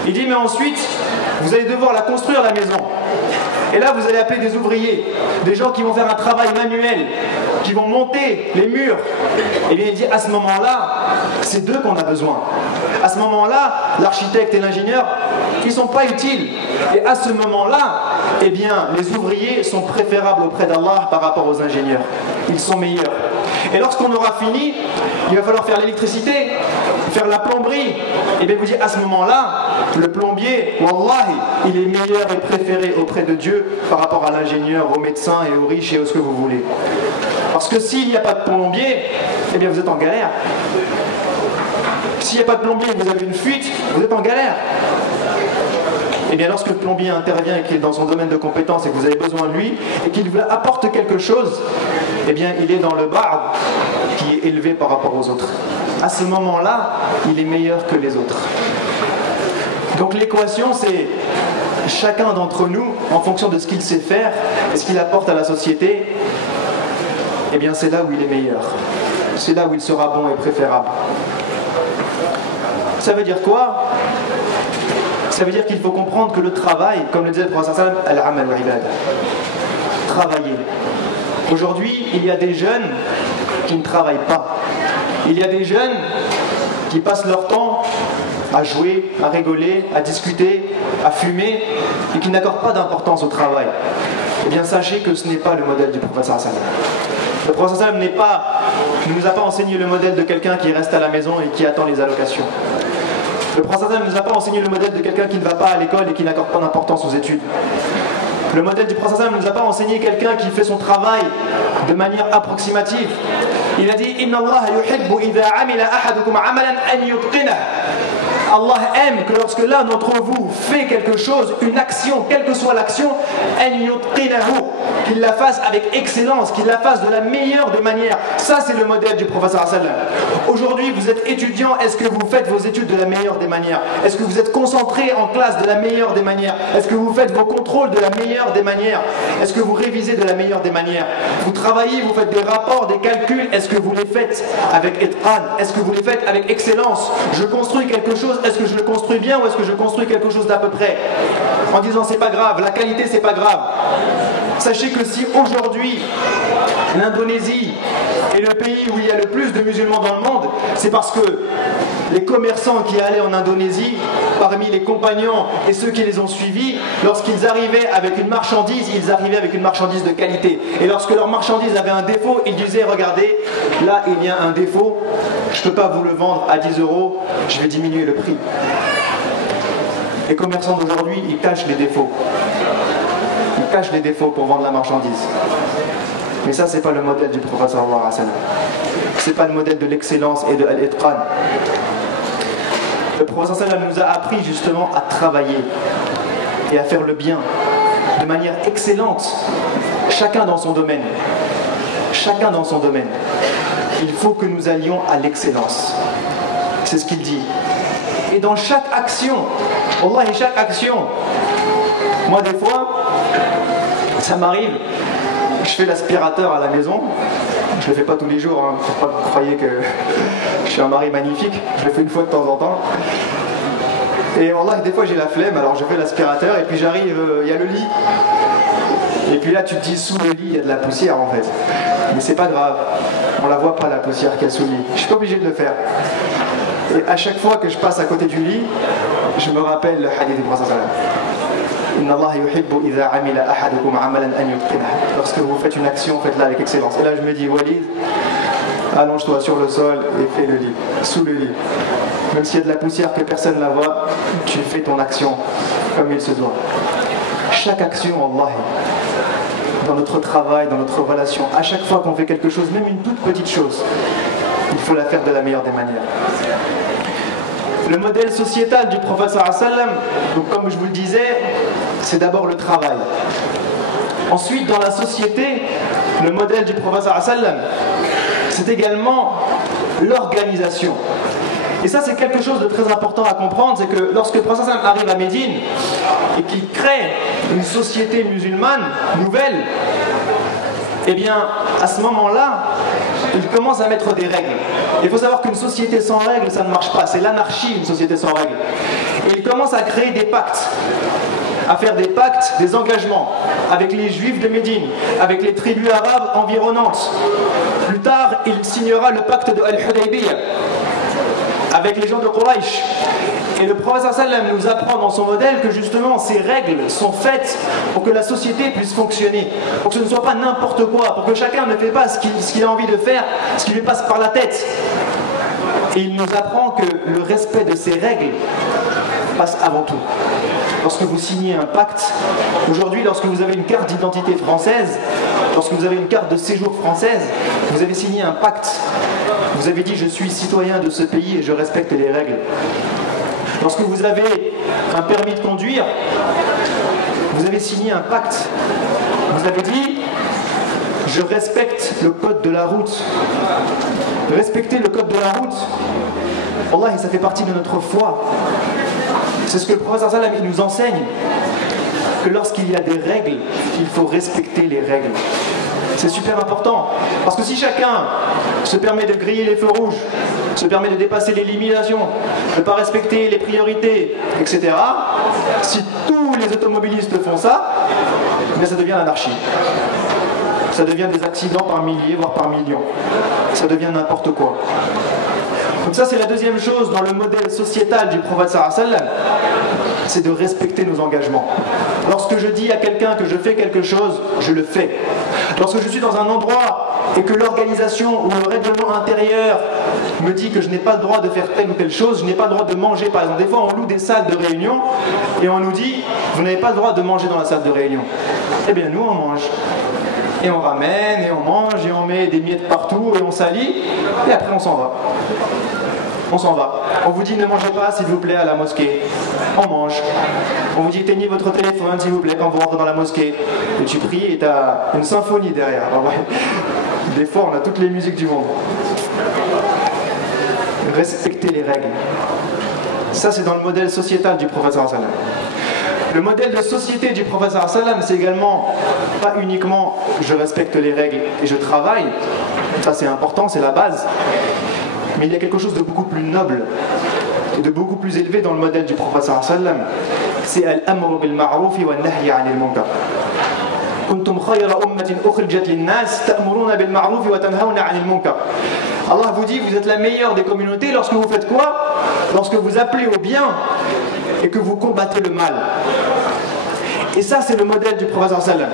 Il dit mais ensuite, vous allez devoir la construire la maison. Et là vous allez appeler des ouvriers, des gens qui vont faire un travail manuel, qui vont monter les murs. Et bien il dit à ce moment-là, c'est d'eux qu'on a besoin. À ce moment-là, l'architecte et l'ingénieur, ils ne sont pas utiles. Et à ce moment-là, eh bien les ouvriers sont préférables auprès d'Allah par rapport aux ingénieurs. Ils sont meilleurs. Et lorsqu'on aura fini, il va falloir faire l'électricité, faire la plomberie. Et bien vous dites à ce moment-là, le plombier, wallahi, il est meilleur et préféré auprès de Dieu par rapport à l'ingénieur, au médecin et aux riches et à ce que vous voulez. Parce que s'il n'y a pas de plombier, eh bien vous êtes en galère. S'il n'y a pas de plombier et que vous avez une fuite, vous êtes en galère. Et bien lorsque le plombier intervient et qu'il est dans son domaine de compétence et que vous avez besoin de lui et qu'il vous apporte quelque chose, eh bien il est dans le ba'd qui est élevé par rapport aux autres. À ce moment-là, il est meilleur que les autres. Donc l'équation c'est chacun d'entre nous, en fonction de ce qu'il sait faire et ce qu'il apporte à la société, eh bien c'est là où il est meilleur. C'est là où il sera bon et préférable. Ça veut dire quoi ? Ça veut dire qu'il faut comprendre que le travail, comme le disait le prophète sallam, al-amal wa ibada. Travailler. Aujourd'hui, il y a des jeunes qui ne travaillent pas. Il y a des jeunes qui passent leur temps à jouer, à rigoler, à discuter, à fumer et qui n'accordent pas d'importance au travail. Eh bien, sachez que ce n'est pas le modèle du prophète sallam. Le prophète sallam ne nous a pas enseigné le modèle de quelqu'un qui reste à la maison et qui attend les allocations. Le prophète ne nous a pas enseigné le modèle de quelqu'un qui ne va pas à l'école et qui n'accorde pas d'importance aux études. Le modèle du prophète ne nous a pas enseigné quelqu'un qui fait son travail de manière approximative. Il a dit « Inna Allah yuhibbu idha amila ahadukum amalan an yutqinah » Allah aime que lorsque l'un d'entre vous fait quelque chose, une action, quelle que soit l'action, qu'il la fasse avec excellence, qu'il la fasse de la meilleure des manières. Ça, c'est le modèle du prophète. Aujourd'hui, vous êtes étudiant, est-ce que vous faites vos études de la meilleure des manières? Est-ce que vous êtes concentré en classe de la meilleure des manières? Est-ce que vous faites vos contrôles de la meilleure des manières? Est-ce que vous révisez de la meilleure des manières? Vous travaillez, vous faites des rapports, des calculs, est-ce que vous les faites avec itqan? Est-ce que vous les faites avec excellence? Je construis quelque chose, est-ce que je le construis bien ou est-ce que je construis quelque chose d'à peu près? En disant c'est pas grave, la qualité c'est pas grave. Sachez que si aujourd'hui l'Indonésie est le pays où il y a le plus de musulmans dans le monde, c'est parce que les commerçants qui allaient en Indonésie parmi les compagnons et ceux qui les ont suivis, lorsqu'ils arrivaient avec une marchandise, ils arrivaient avec une marchandise de qualité. Et lorsque leur marchandise avait un défaut, ils disaient, regardez, là il y a un défaut, je ne peux pas vous le vendre à 10 €, je vais diminuer le prix. Les commerçants d'aujourd'hui, ils cachent les défauts. Ils cachent les défauts pour vendre la marchandise. Mais ça, c'est pas le modèle du prophète sallallahu alayhi wa sallam. C'est pas le modèle de l'excellence et de l'itqan. Le prophète sallallahu alayhi wa sallam nous a appris justement à travailler et à faire le bien de manière excellente, chacun dans son domaine. Chacun dans son domaine. Il faut que nous allions à l'excellence. C'est ce qu'il dit. Et dans chaque action, Wallah, chaque action, moi des fois, ça m'arrive, je fais l'aspirateur à la maison, je le fais pas tous les jours, hein, faut pas que vous croyez que je suis un mari magnifique, je le fais une fois de temps en temps. Et Wallah, des fois j'ai la flemme, alors je fais l'aspirateur et puis j'arrive, il y a le lit. Et puis là tu te dis, sous le lit il y a de la poussière en fait. Mais c'est pas grave, on la voit pas la poussière qu'il y a sous le lit, je suis pas obligé de le faire. Et à chaque fois que je passe à côté du lit, je me rappelle le hadith du prophète sallallahu alayhi wa sallam. Lorsque vous faites une action, faites-la avec excellence. Et là je me dis, Walid, allonge-toi sur le sol et fais le lit, sous le lit. Même s'il y a de la poussière que personne ne la voit, tu fais ton action comme il se doit. Chaque action, Wallahi, dans notre travail, dans notre relation, à chaque fois qu'on fait quelque chose, même une toute petite chose, il faut la faire de la meilleure des manières. Le modèle sociétal du prophète sallallahu alayhi wa sallam, donc comme je vous le disais, c'est d'abord le travail. Ensuite, dans la société, le modèle du prophète sallallahu alayhi wa sallam, c'est également l'organisation. Et ça, c'est quelque chose de très important à comprendre, c'est que lorsque le prophète sallallahu alayhi wa sallam arrive à Médine et qu'il crée une société musulmane nouvelle, eh bien, à ce moment-là, il commence à mettre des règles. Il faut savoir qu'une société sans règles, ça ne marche pas. C'est l'anarchie, une société sans règles. Et il commence à créer des pactes, à faire des pactes, des engagements avec les juifs de Médine, avec les tribus arabes environnantes. Plus tard, il signera le pacte de Al-Hudaybiyah avec les gens de Quraysh. Et le prophète sallam nous apprend dans son modèle que justement ces règles sont faites pour que la société puisse fonctionner, pour que ce ne soit pas n'importe quoi, pour que chacun ne fait pas ce qu'il a envie de faire, ce qui lui passe par la tête. Et il nous apprend que le respect de ces règles passe avant tout. Lorsque vous signez un pacte, aujourd'hui lorsque vous avez une carte d'identité française, lorsque vous avez une carte de séjour française, vous avez signé un pacte. Vous avez dit je suis citoyen de ce pays et je respecte les règles. Lorsque vous avez un permis de conduire, vous avez signé un pacte. Vous avez dit je respecte le code de la route. Respecter le code de la route, Allah, ça fait partie de notre foi. C'est ce que le prophète sallallahu alayhi wa sallam nous enseigne, que lorsqu'il y a des règles, il faut respecter les règles. C'est super important, parce que si chacun se permet de griller les feux rouges, se permet de dépasser les limitations, de ne pas respecter les priorités, etc., si tous les automobilistes font ça, eh bien ça devient l'anarchie. Ça devient des accidents par milliers, voire par millions. Ça devient n'importe quoi. Donc ça, c'est la deuxième chose dans le modèle sociétal du prophète sallallahu alayhi wa sallam, c'est de respecter nos engagements. Lorsque je dis à quelqu'un que je fais quelque chose, je le fais. Lorsque je suis dans un endroit et que l'organisation ou le règlement intérieur me dit que je n'ai pas le droit de faire telle ou telle chose, je n'ai pas le droit de manger, par exemple. Des fois, on loue des salles de réunion et on nous dit, vous n'avez pas le droit de manger dans la salle de réunion. Eh bien, nous, on mange. Et on ramène, et on mange, et on met des miettes partout, et on salit, et après on s'en va. On s'en va. On vous dit ne mangez pas s'il vous plaît à la mosquée. On mange. On vous dit éteignez votre téléphone s'il vous plaît quand vous rentrez dans la mosquée. Et tu pries et tu as une symphonie derrière. Des fois on a toutes les musiques du monde. Respectez les règles. Ça c'est dans le modèle sociétal du prophète sallallahu alayhi wa sallam. Le modèle de société du prophète sallallahu alayhi wa sallam, c'est également pas uniquement je respecte les règles et je travaille. Ça c'est important, c'est la base. Mais il y a quelque chose de beaucoup plus noble et de beaucoup plus élevé dans le modèle du prophète sallallahu alayhi wa sallam. C'est al-amru bil ma'ruf wa an-nahy 'anil munkar. Kuntum khayra ummatin ukhrijat lin-nas ta'muruna bil ma'ruf wa tanhauna 'anil munkar. Allah vous dit vous êtes la meilleure des communautés lorsque vous faites quoi? Lorsque vous appelez au bien et que vous combattez le mal. Et ça, c'est le modèle du prophète sallam.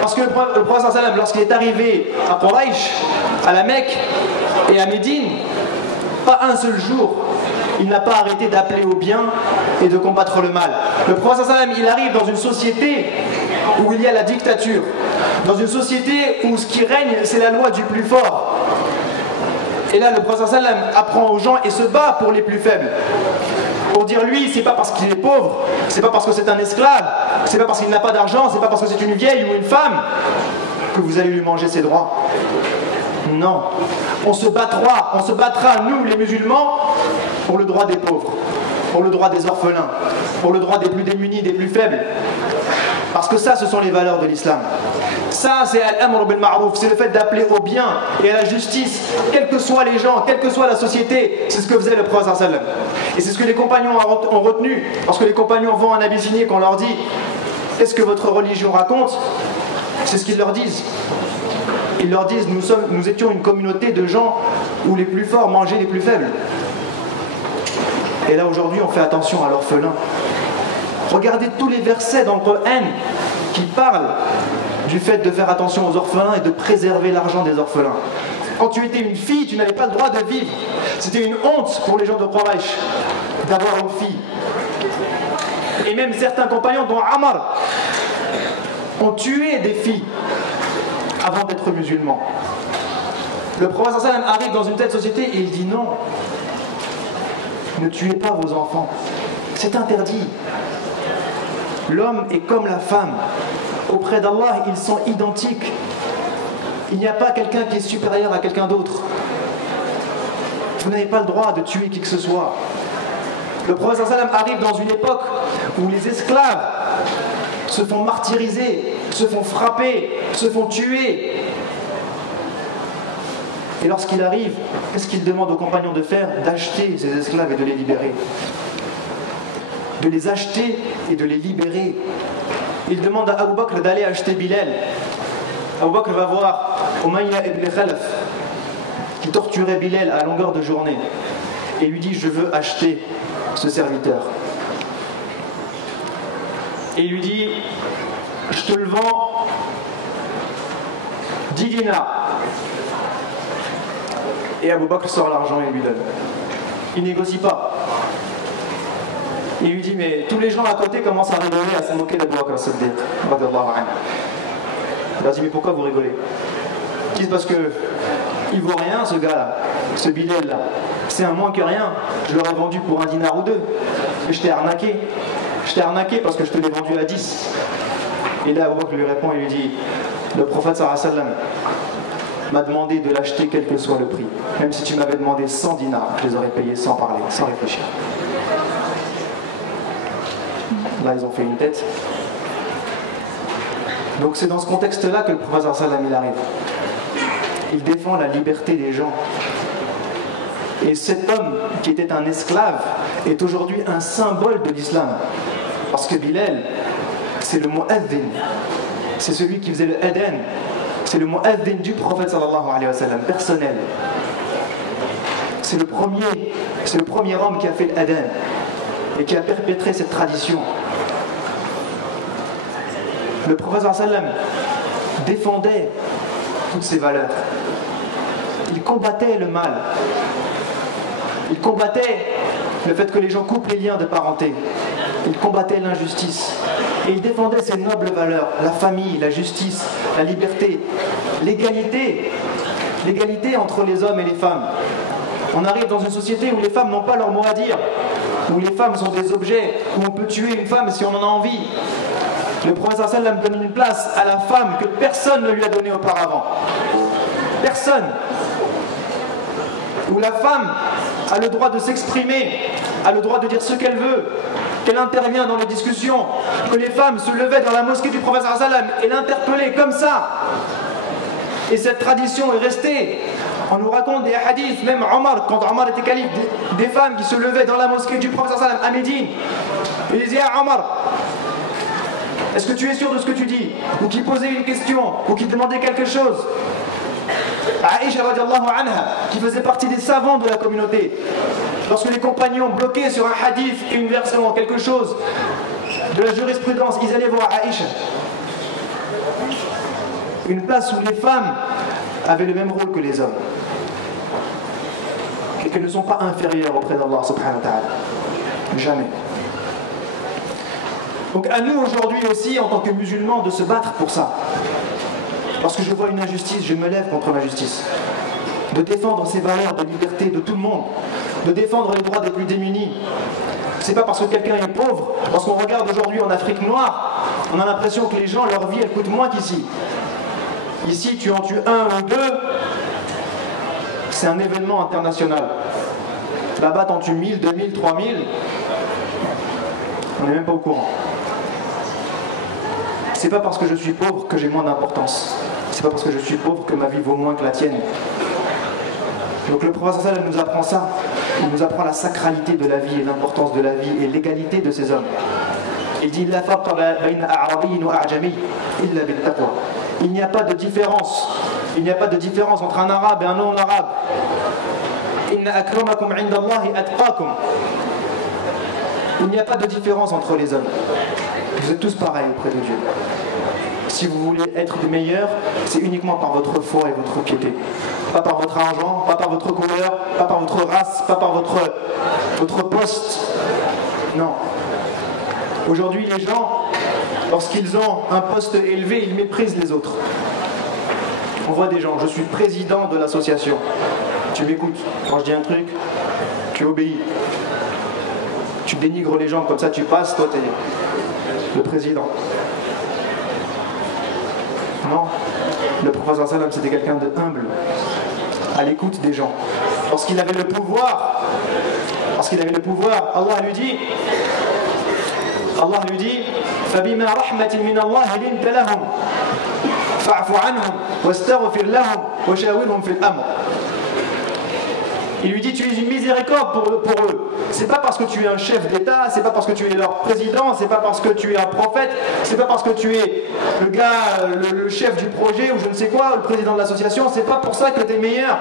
Parce que le prophète sallam, lorsqu'il est arrivé à Quraysh, à la Mecque et à Médine, pas un seul jour, il n'a pas arrêté d'appeler au bien et de combattre le mal. Le prophète sallam, il arrive dans une société où il y a la dictature, dans une société où ce qui règne, c'est la loi du plus fort. Et là, le prophète sallam apprend aux gens et se bat pour les plus faibles. Pour dire lui, c'est pas parce qu'il est pauvre, c'est pas parce que c'est un esclave, c'est pas parce qu'il n'a pas d'argent, c'est pas parce que c'est une vieille ou une femme que vous allez lui manger ses droits. Non, on se battra, nous les musulmans, pour le droit des pauvres, pour le droit des orphelins, pour le droit des plus démunis, des plus faibles. Parce que ça, ce sont les valeurs de l'islam. Ça, c'est al-amr bil ma'rouf, c'est le fait d'appeler au bien et à la justice, quels que soient les gens, quelle que soit la société. C'est ce que faisait le prophète sallam. Et c'est ce que les compagnons ont retenu. Lorsque les compagnons vont en Abyssinie, qu'on leur dit « Qu'est-ce que votre religion raconte ?» C'est ce qu'ils leur disent. Ils leur disent « Nous étions une communauté de gens où les plus forts mangeaient les plus faibles. » Et là, aujourd'hui, on fait attention à l'orphelin. Regardez tous les versets dans le Coran qui parlent du fait de faire attention aux orphelins et de préserver l'argent des orphelins. Quand tu étais une fille, tu n'avais pas le droit de vivre. C'était une honte pour les gens de Quraysh d'avoir une fille. Et même certains compagnons, dont Ammar, ont tué des filles avant d'être musulmans. Le prophète sallam arrive dans une telle société et il dit non, ne tuez pas vos enfants. C'est interdit. L'homme est comme la femme. Auprès d'Allah, ils sont identiques. Il n'y a pas quelqu'un qui est supérieur à quelqu'un d'autre. Vous n'avez pas le droit de tuer qui que ce soit. Le prophète sallam arrive dans une époque où les esclaves se font martyriser, se font frapper, se font tuer. Et lorsqu'il arrive, qu'est-ce qu'il demande aux compagnons de faire? D'acheter ces esclaves et de les libérer. De les acheter et de les libérer. Il demande à Abu Bakr d'aller acheter Bilal. Abu Bakr va voir Umayya ibn Khalaf qui torturait Bilal à longueur de journée et lui dit: je veux acheter ce serviteur. Et il lui dit: je te le vends 10 dinars. Et Abu Bakr sort l'argent et lui donne. Il négocie pas. Il lui dit: mais tous les gens à côté commencent à rigoler, à se moquer d'Abu Bakr as-Siddiq. Il leur dit: mais pourquoi vous rigolez? Ils disent: parce que il vaut rien ce gars-là, ce Bilal-là. C'est un moins que rien. Je l'aurais vendu pour 1 dinar ou 2. Mais je t'ai arnaqué. Je t'ai arnaqué parce que je te l'ai vendu à 10. Et là, Abu Bakr lui répond et lui dit: le prophète sallallahu alayhi wa sallam m'a demandé de l'acheter quel que soit le prix. Même si tu m'avais demandé 100 dinars, je les aurais payés sans parler, sans réfléchir. Là, ils ont fait une tête. Donc c'est dans ce contexte-là que le prophète sallam il arrive. Il défend la liberté des gens. Et cet homme qui était un esclave est aujourd'hui un symbole de l'islam. Parce que Bilal, c'est le mu'adhin. C'est celui qui faisait le adhan. C'est le mu'adhin du prophète sallallahu alayhi wa sallam, personnel. C'est le premier homme qui a fait l'adhan et qui a perpétré cette tradition. Le prophète sallallahu alayhi wa sallam défendait toutes ces valeurs. Il combattait le mal. Il combattait le fait que les gens coupent les liens de parenté. Il combattait l'injustice. Et il défendait ces nobles valeurs, la famille, la justice, la liberté, l'égalité. L'égalité entre les hommes et les femmes. On arrive dans une société où les femmes n'ont pas leur mot à dire, où les femmes sont des objets, où on peut tuer une femme si on en a envie. Le prophète sallam donne une place à la femme que personne ne lui a donnée auparavant. Personne. Où la femme a le droit de s'exprimer, a le droit de dire ce qu'elle veut, qu'elle intervient dans les discussions, que les femmes se levaient dans la mosquée du prophète sallam et l'interpellaient comme ça. Et cette tradition est restée. On nous raconte des hadiths, même Omar, quand Omar était calife, des femmes qui se levaient dans la mosquée du prophète sallam à Médine. Et disaient: ah Omar, est-ce que tu es sûr de ce que tu dis? Ou qui posait une question, ou qui demandait quelque chose. Aïcha radiallahu anha, qui faisait partie des savants de la communauté, lorsque les compagnons bloqués sur un hadith, une version, quelque chose de la jurisprudence, ils allaient voir Aïcha. Une place où les femmes avaient le même rôle que les hommes et qu'elles ne sont pas inférieures auprès d'Allah subhanahu wa ta'ala. Jamais. Donc à nous aujourd'hui aussi, en tant que musulmans, de se battre pour ça. Lorsque je vois une injustice, je me lève contre l'injustice. De défendre ces valeurs de liberté de tout le monde. De défendre les droits des plus démunis. C'est pas parce que quelqu'un est pauvre. Lorsqu'on regarde aujourd'hui en Afrique noire, on a l'impression que les gens, leur vie, elle coûte moins qu'ici. Ici, tu en tues un ou deux, c'est un événement international. Là-bas, t'en tues 1000, 2000, 3000, on n'est même pas au courant. C'est pas parce que je suis pauvre que j'ai moins d'importance. C'est pas parce que je suis pauvre que ma vie vaut moins que la tienne. Donc le prophète sallallahu alayhi wa sallam nous apprend ça. Il nous apprend la sacralité de la vie et l'importance de la vie et l'égalité de ces hommes. Il dit la farqa bayna a'rabiyyin wa a'jami illa bit taqwa. Il n'y a pas de différence. Il n'y a pas de différence entre un arabe et un non-arabe. Inna akramakum 'inda Allahi atqakum. Il n'y a pas de différence entre les hommes. Vous êtes tous pareils auprès de Dieu. Si vous voulez être des meilleurs, c'est uniquement par votre foi et votre piété. Pas par votre argent, pas par votre couleur, pas par votre race, pas par votre poste. Non. Aujourd'hui, les gens, lorsqu'ils ont un poste élevé, ils méprisent les autres. On voit des gens, je suis président de l'association. Tu m'écoutes, quand je dis un truc, tu obéis. Tu dénigres les gens, comme ça tu passes, toi t'es le président. Non, le prophète sallam c'était quelqu'un de humble, à l'écoute des gens. Lorsqu'il avait le pouvoir, Allah lui dit فَبِمَا رَحْمَةٍ مِّنَ اللَّهِ لِنْتَ لَهُمْ فَاعْفُ عَنْهُمْ وَاسْتَغْفِرْ لَهُمْ وَشَاوِرْهُمْ فِي الْأَمْرِ. Il lui dit, tu es une miséricorde pour eux. C'est pas parce que tu es un chef d'État, c'est pas parce que tu es leur président, c'est pas parce que tu es un prophète, c'est pas parce que tu es le gars, le chef du projet ou je ne sais quoi, le président de l'association, c'est pas pour ça que tu es meilleur.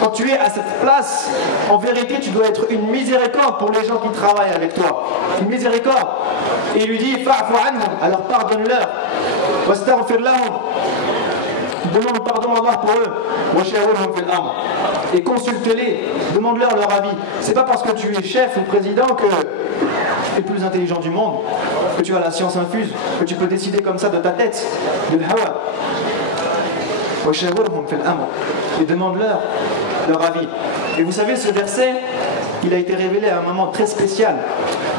Quand tu es à cette place, en vérité, tu dois être une miséricorde pour les gens qui travaillent avec toi. Une miséricorde. Et il lui dit, fa'fu anhum, alors pardonne-leur. Wastaghfir lahum. Demande pardon à Allah pour eux. Washawirhum fil amr. Et consulte-les, demande-leur leur avis. C'est pas parce que tu es chef ou président que tu es le plus intelligent du monde, que tu as la science infuse, que tu peux décider comme ça de ta tête, de l'hawa. Washawirhum fil amr. Et demande-leur leur avis. Et vous savez, ce verset, il a été révélé à un moment très spécial.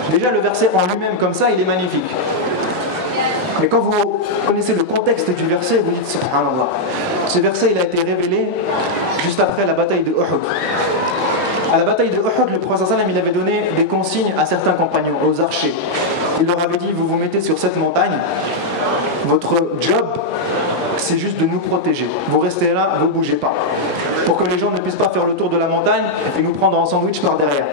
Déjà, le verset en lui-même comme ça, il est magnifique. Mais quand vous connaissez le contexte du verset, vous dites subhanallah. Ce verset, il a été révélé juste après la bataille de Uhud. À la bataille de Uhud, le prophète sallam, il avait donné des consignes à certains compagnons, aux archers. Il leur avait dit, vous vous mettez sur cette montagne, votre job, c'est juste de nous protéger. Vous restez là, vous ne bougez pas. Pour que les gens ne puissent pas faire le tour de la montagne et nous prendre en sandwich par derrière.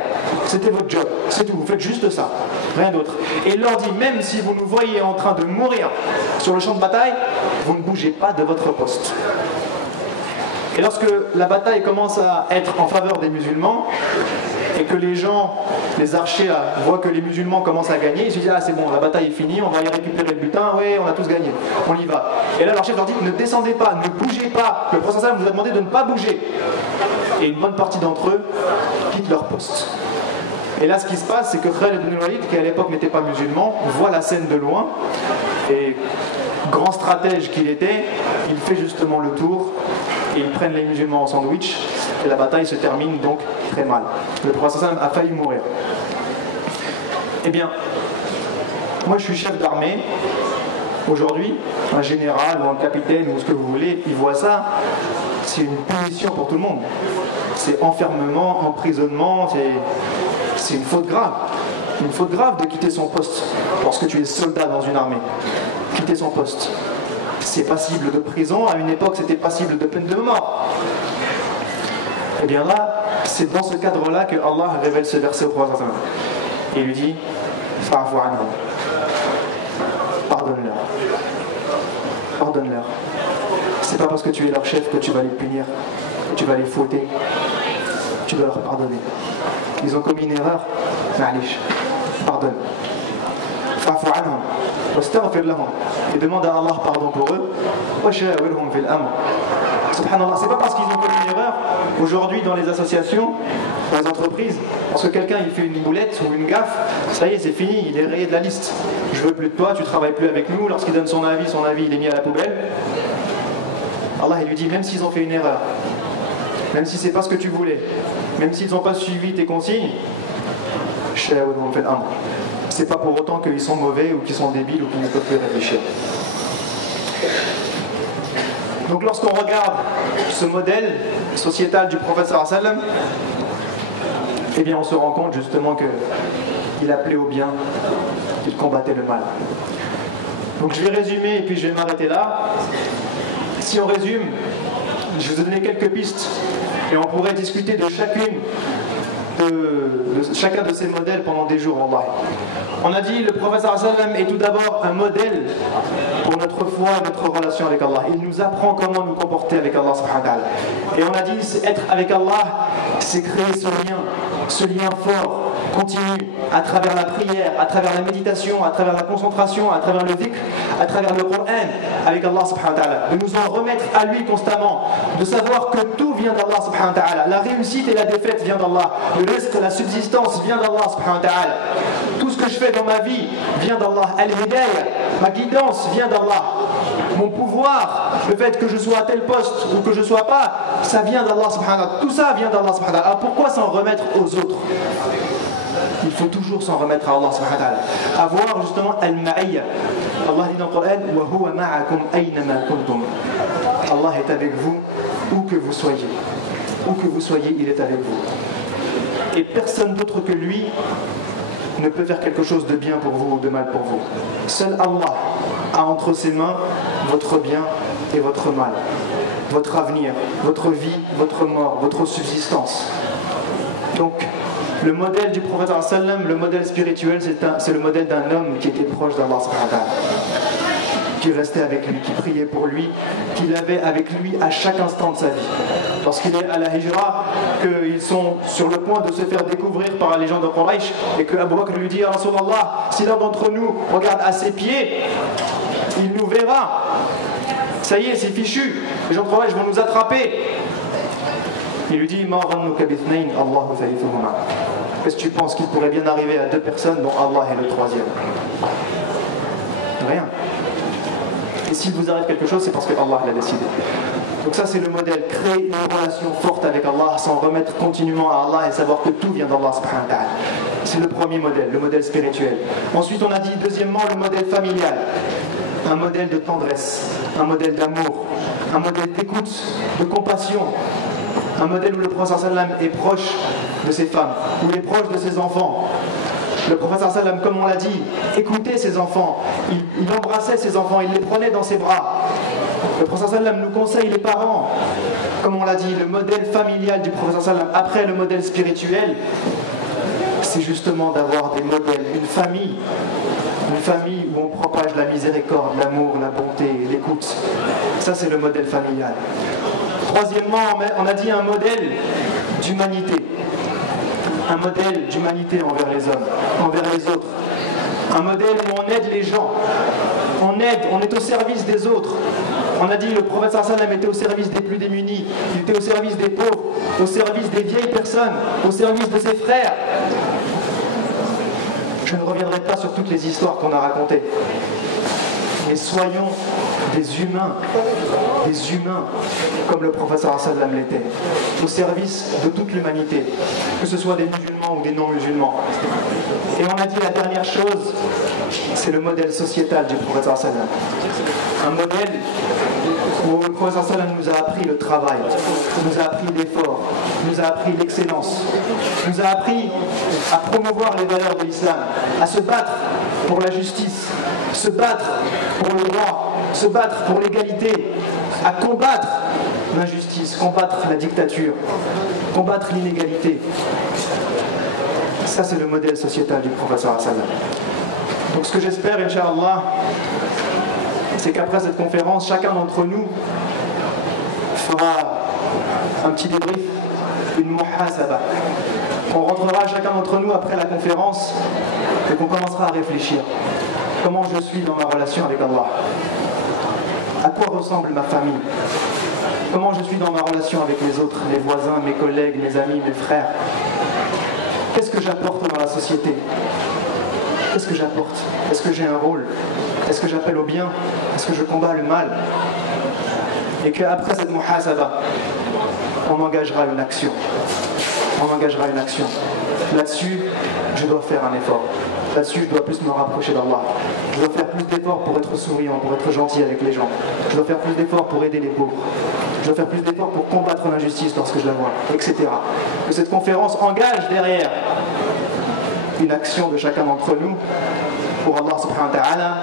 C'était votre job, c'est tout, vous faites juste ça, rien d'autre. Et il leur dit, même si vous nous voyez en train de mourir sur le champ de bataille, vous ne bougez pas de votre poste. Et lorsque la bataille commence à être en faveur des musulmans, et que les gens, les archers là, voient que les musulmans commencent à gagner, ils se disent ah c'est bon, la bataille est finie, on va aller récupérer le butin, oui on a tous gagné, on y va. Et là leur chef leur dit ne descendez pas, ne bougez pas, le prophète sallam vous a demandé de ne pas bouger. Et une bonne partie d'entre eux quittent leur poste. Et là ce qui se passe c'est que Khalid ibn Walid, qui à l'époque n'était pas musulman, voit la scène de loin, et grand stratège qu'il était, il fait justement le tour, et ils prennent les musulmans en sandwich, et la bataille se termine donc très mal. Le prophète sallam a failli mourir. Eh bien, moi je suis chef d'armée, aujourd'hui, un général ou un capitaine ou ce que vous voulez, il voit ça, c'est une punition pour tout le monde. C'est enfermement, emprisonnement, c'est une faute grave. Une faute grave de quitter son poste lorsque tu es soldat dans une armée. Quitter son poste. C'est passible de prison, à une époque c'était passible de peine de mort. Et bien là, c'est dans ce cadre-là que Allah révèle ce verset au prophète. Et lui dit fa'fu anhum. Pardonne-leur. Pardonne-leur. c'est pas parce que tu es leur chef que tu vas les punir, que tu vas les fouetter. Tu dois leur pardonner. Ils ont commis une erreur, ma'alish, pardonne. Fa'fu anhum, wastaghfir lahum. Et demande à Allah pardon pour eux. Wa shawirhum fil amr. Subhanallah, c'est pas parce qu'ils ont commis une erreur aujourd'hui dans les associations, dans les entreprises, parce que quelqu'un il fait une boulette ou une gaffe, ça y est, c'est fini, il est rayé de la liste. Je veux plus de toi, tu travailles plus avec nous. Lorsqu'il donne son avis il est mis à la poubelle. Allah il lui dit, même s'ils ont fait une erreur, même si c'est pas ce que tu voulais, même s'ils n'ont pas suivi tes consignes, c'est pas pour autant qu'ils sont mauvais ou qu'ils sont débiles ou qu'ils ne peuvent plus réfléchir. Donc lorsqu'on regarde ce modèle sociétal du prophète sallallahu alayhi wa sallam, eh bien on se rend compte justement qu'il appelait au bien, qu'il combattait le mal. Donc je vais résumer et puis je vais m'arrêter là. Si on résume, je vais vous donner quelques pistes et on pourrait discuter de chacun de ces modèles pendant des jours. Wallahi. On a dit le prophète sallallahu alayhi wa sallam est tout d'abord un modèle pour notre foi et notre relation avec Allah. Il nous apprend comment nous comporter avec Allah subhanahu wa ta'ala. Et on a dit être avec Allah, c'est créer ce lien fort, continu, à travers la prière, à travers la méditation, à travers la concentration, à travers le dhikr, à travers le Coran, avec Allah subhanahu wa ta'ala. De nous en remettre à lui constamment, de savoir que tout vient d'Allah subhanahu wa ta'ala. La réussite et la défaite viennent d'Allah. Le risque, la subsistance vient d'Allah subhanahu wa ta'ala. Tout ce que je fais dans ma vie vient d'Allah. Al-Hidayah, ma guidance vient d'Allah. Mon pouvoir, le fait que je sois à tel poste ou que je ne sois pas, ça vient d'Allah subhanahu wa ta'ala. Tout ça vient d'Allah subhanahu wa ta'ala. Alors pourquoi s'en remettre aux autres? Il faut toujours s'en remettre à Allah subhanahu wa ta'ala. Avoir justement al-ma'iyya. Allah dit dans le Coran, wa huwa ma'akum aynama kuntum. Allah est avec vous où que vous soyez. Où que vous soyez, il est avec vous. Et personne d'autre que lui ne peut faire quelque chose de bien pour vous ou de mal pour vous. Seul Allah a entre ses mains votre bien et votre mal, votre avenir, votre vie, votre mort, votre subsistance. Donc, le modèle du prophète sallam, le modèle spirituel, c'est le modèle d'un homme qui était proche d'Allah subhanahu wa ta'ala, qui restait avec lui, qui priait pour lui, qui l'avait avec lui à chaque instant de sa vie. Lorsqu'il est à la Hijra, qu'ils sont sur le point de se faire découvrir par les gens de Quraysh, et que Abu Bakr lui dit, Rasulallah, si l'un d'entre nous regarde à ses pieds, il nous verra. Ça y est, c'est fichu. Les gens de Quraysh vont nous attraper. Il lui dit, qu'est-ce que tu penses qu'il pourrait bien arriver à deux personnes dont Allah est le troisième? Rien. Et s'il vous arrive quelque chose, c'est parce que Allah l'a décidé. Donc ça c'est le modèle, créer une relation forte avec Allah, s'en remettre continuellement à Allah et savoir que tout vient d'Allah subhanahu wa ta'ala. C'est le premier modèle, le modèle spirituel. Ensuite on a dit deuxièmement le modèle familial. Un modèle de tendresse, un modèle d'amour, un modèle d'écoute, de compassion. Un modèle où le prophète sallam est proche de ses femmes, où il est proche de ses enfants. Le prophète sallam, comme on l'a dit, écoutait ses enfants, il embrassait ses enfants, il les prenait dans ses bras. Le prophète sallam nous conseille les parents, comme on l'a dit, le modèle familial du prophète sallam. Après le modèle spirituel, c'est justement d'avoir des modèles, une famille où on propage la miséricorde, l'amour, la bonté, l'écoute. Ça c'est le modèle familial. Troisièmement, on a dit un modèle d'humanité. Un modèle d'humanité envers les hommes, envers les autres. Un modèle où on aide les gens. On est au service des autres. On a dit le prophète sallallahu alayhi wa sallam était au service des plus démunis, il était au service des pauvres, au service des vieilles personnes, au service de ses frères. Je ne reviendrai pas sur toutes les histoires qu'on a racontées. Mais soyons des humains comme le prophète sallallahu alayhi wa sallam l'était, au service de toute l'humanité, que ce soit des musulmans ou des non-musulmans. Et on a dit la dernière chose, c'est le modèle sociétal du prophète sallallahu alayhi wa sallam. Un modèle où le prophète sallallahu alayhi wa sallam nous a appris le travail, nous a appris l'effort, nous a appris l'excellence, nous a appris à promouvoir les valeurs de l'islam, à se battre pour la justice, se battre pour le droit, se battre pour l'égalité, à combattre l'injustice, combattre la dictature, combattre l'inégalité. Ça c'est le modèle sociétal du prophète sallallahu alayhi wa sallam. Donc ce que j'espère, Inch'Allah, c'est qu'après cette conférence, chacun d'entre nous fera un petit débrief, une muhasaba. On rentrera chacun d'entre nous après la conférence et qu'on commencera à réfléchir. Comment je suis dans ma relation avec Allah? À quoi ressemble ma famille? Comment je suis dans ma relation avec les autres, les voisins, mes collègues, mes amis, mes frères? Qu'est-ce que j'apporte dans la société? Qu'est-ce que j'apporte? Est-ce que j'ai un rôle? Est-ce que j'appelle au bien? Est-ce que je combats le mal? Et qu'après cette muhasaba, on engagera une action. On engagera une action. Là-dessus, je dois faire un effort. Là-dessus, je dois plus me rapprocher d'Allah. Je dois faire plus d'efforts pour être souriant, pour être gentil avec les gens. Je dois faire plus d'efforts pour aider les pauvres. Je dois faire plus d'efforts pour combattre l'injustice lorsque je la vois, etc. Que cette conférence engage derrière une action de chacun d'entre nous pour Allah subhanahu wa ta'ala.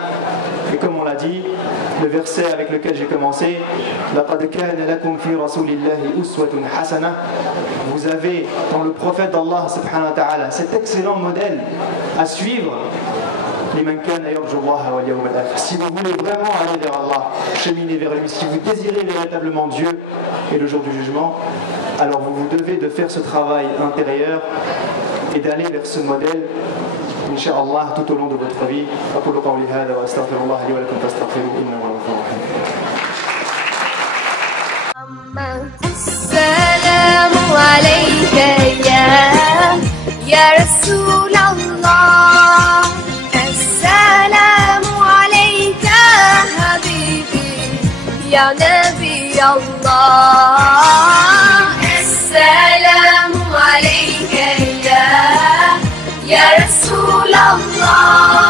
Et comme on l'a dit, le verset avec lequel j'ai commencé, لَقَدْ كَانَ لَكُمْ فِي رَسُولِ اللَّهِ أُسْوَةٌ حَسَنَةٌ. Vous avez dans le prophète d'Allah subhanahu wa ta'ala cet excellent modèle à suivre. لِمَنْ كَانَ يَرْجُو اللَّهَ وَالْيَوْمَ الْآخِرَ. Si vous voulez vraiment aller vers Allah, cheminer vers lui, si vous désirez véritablement Dieu et le jour du jugement, alors vous devez de faire ce travail intérieur et d'aller vers ce modèle, Inch'Allah, tout au long de votre vie. أقول قولي هذا وأستغفر الله لي ولكم فاستغفروه إنه هو الغفور الرحيم. السلام عليك يا رسول الله. السلام عليك حبيبي يا نبي الله. السلام عليك يا رسول الله.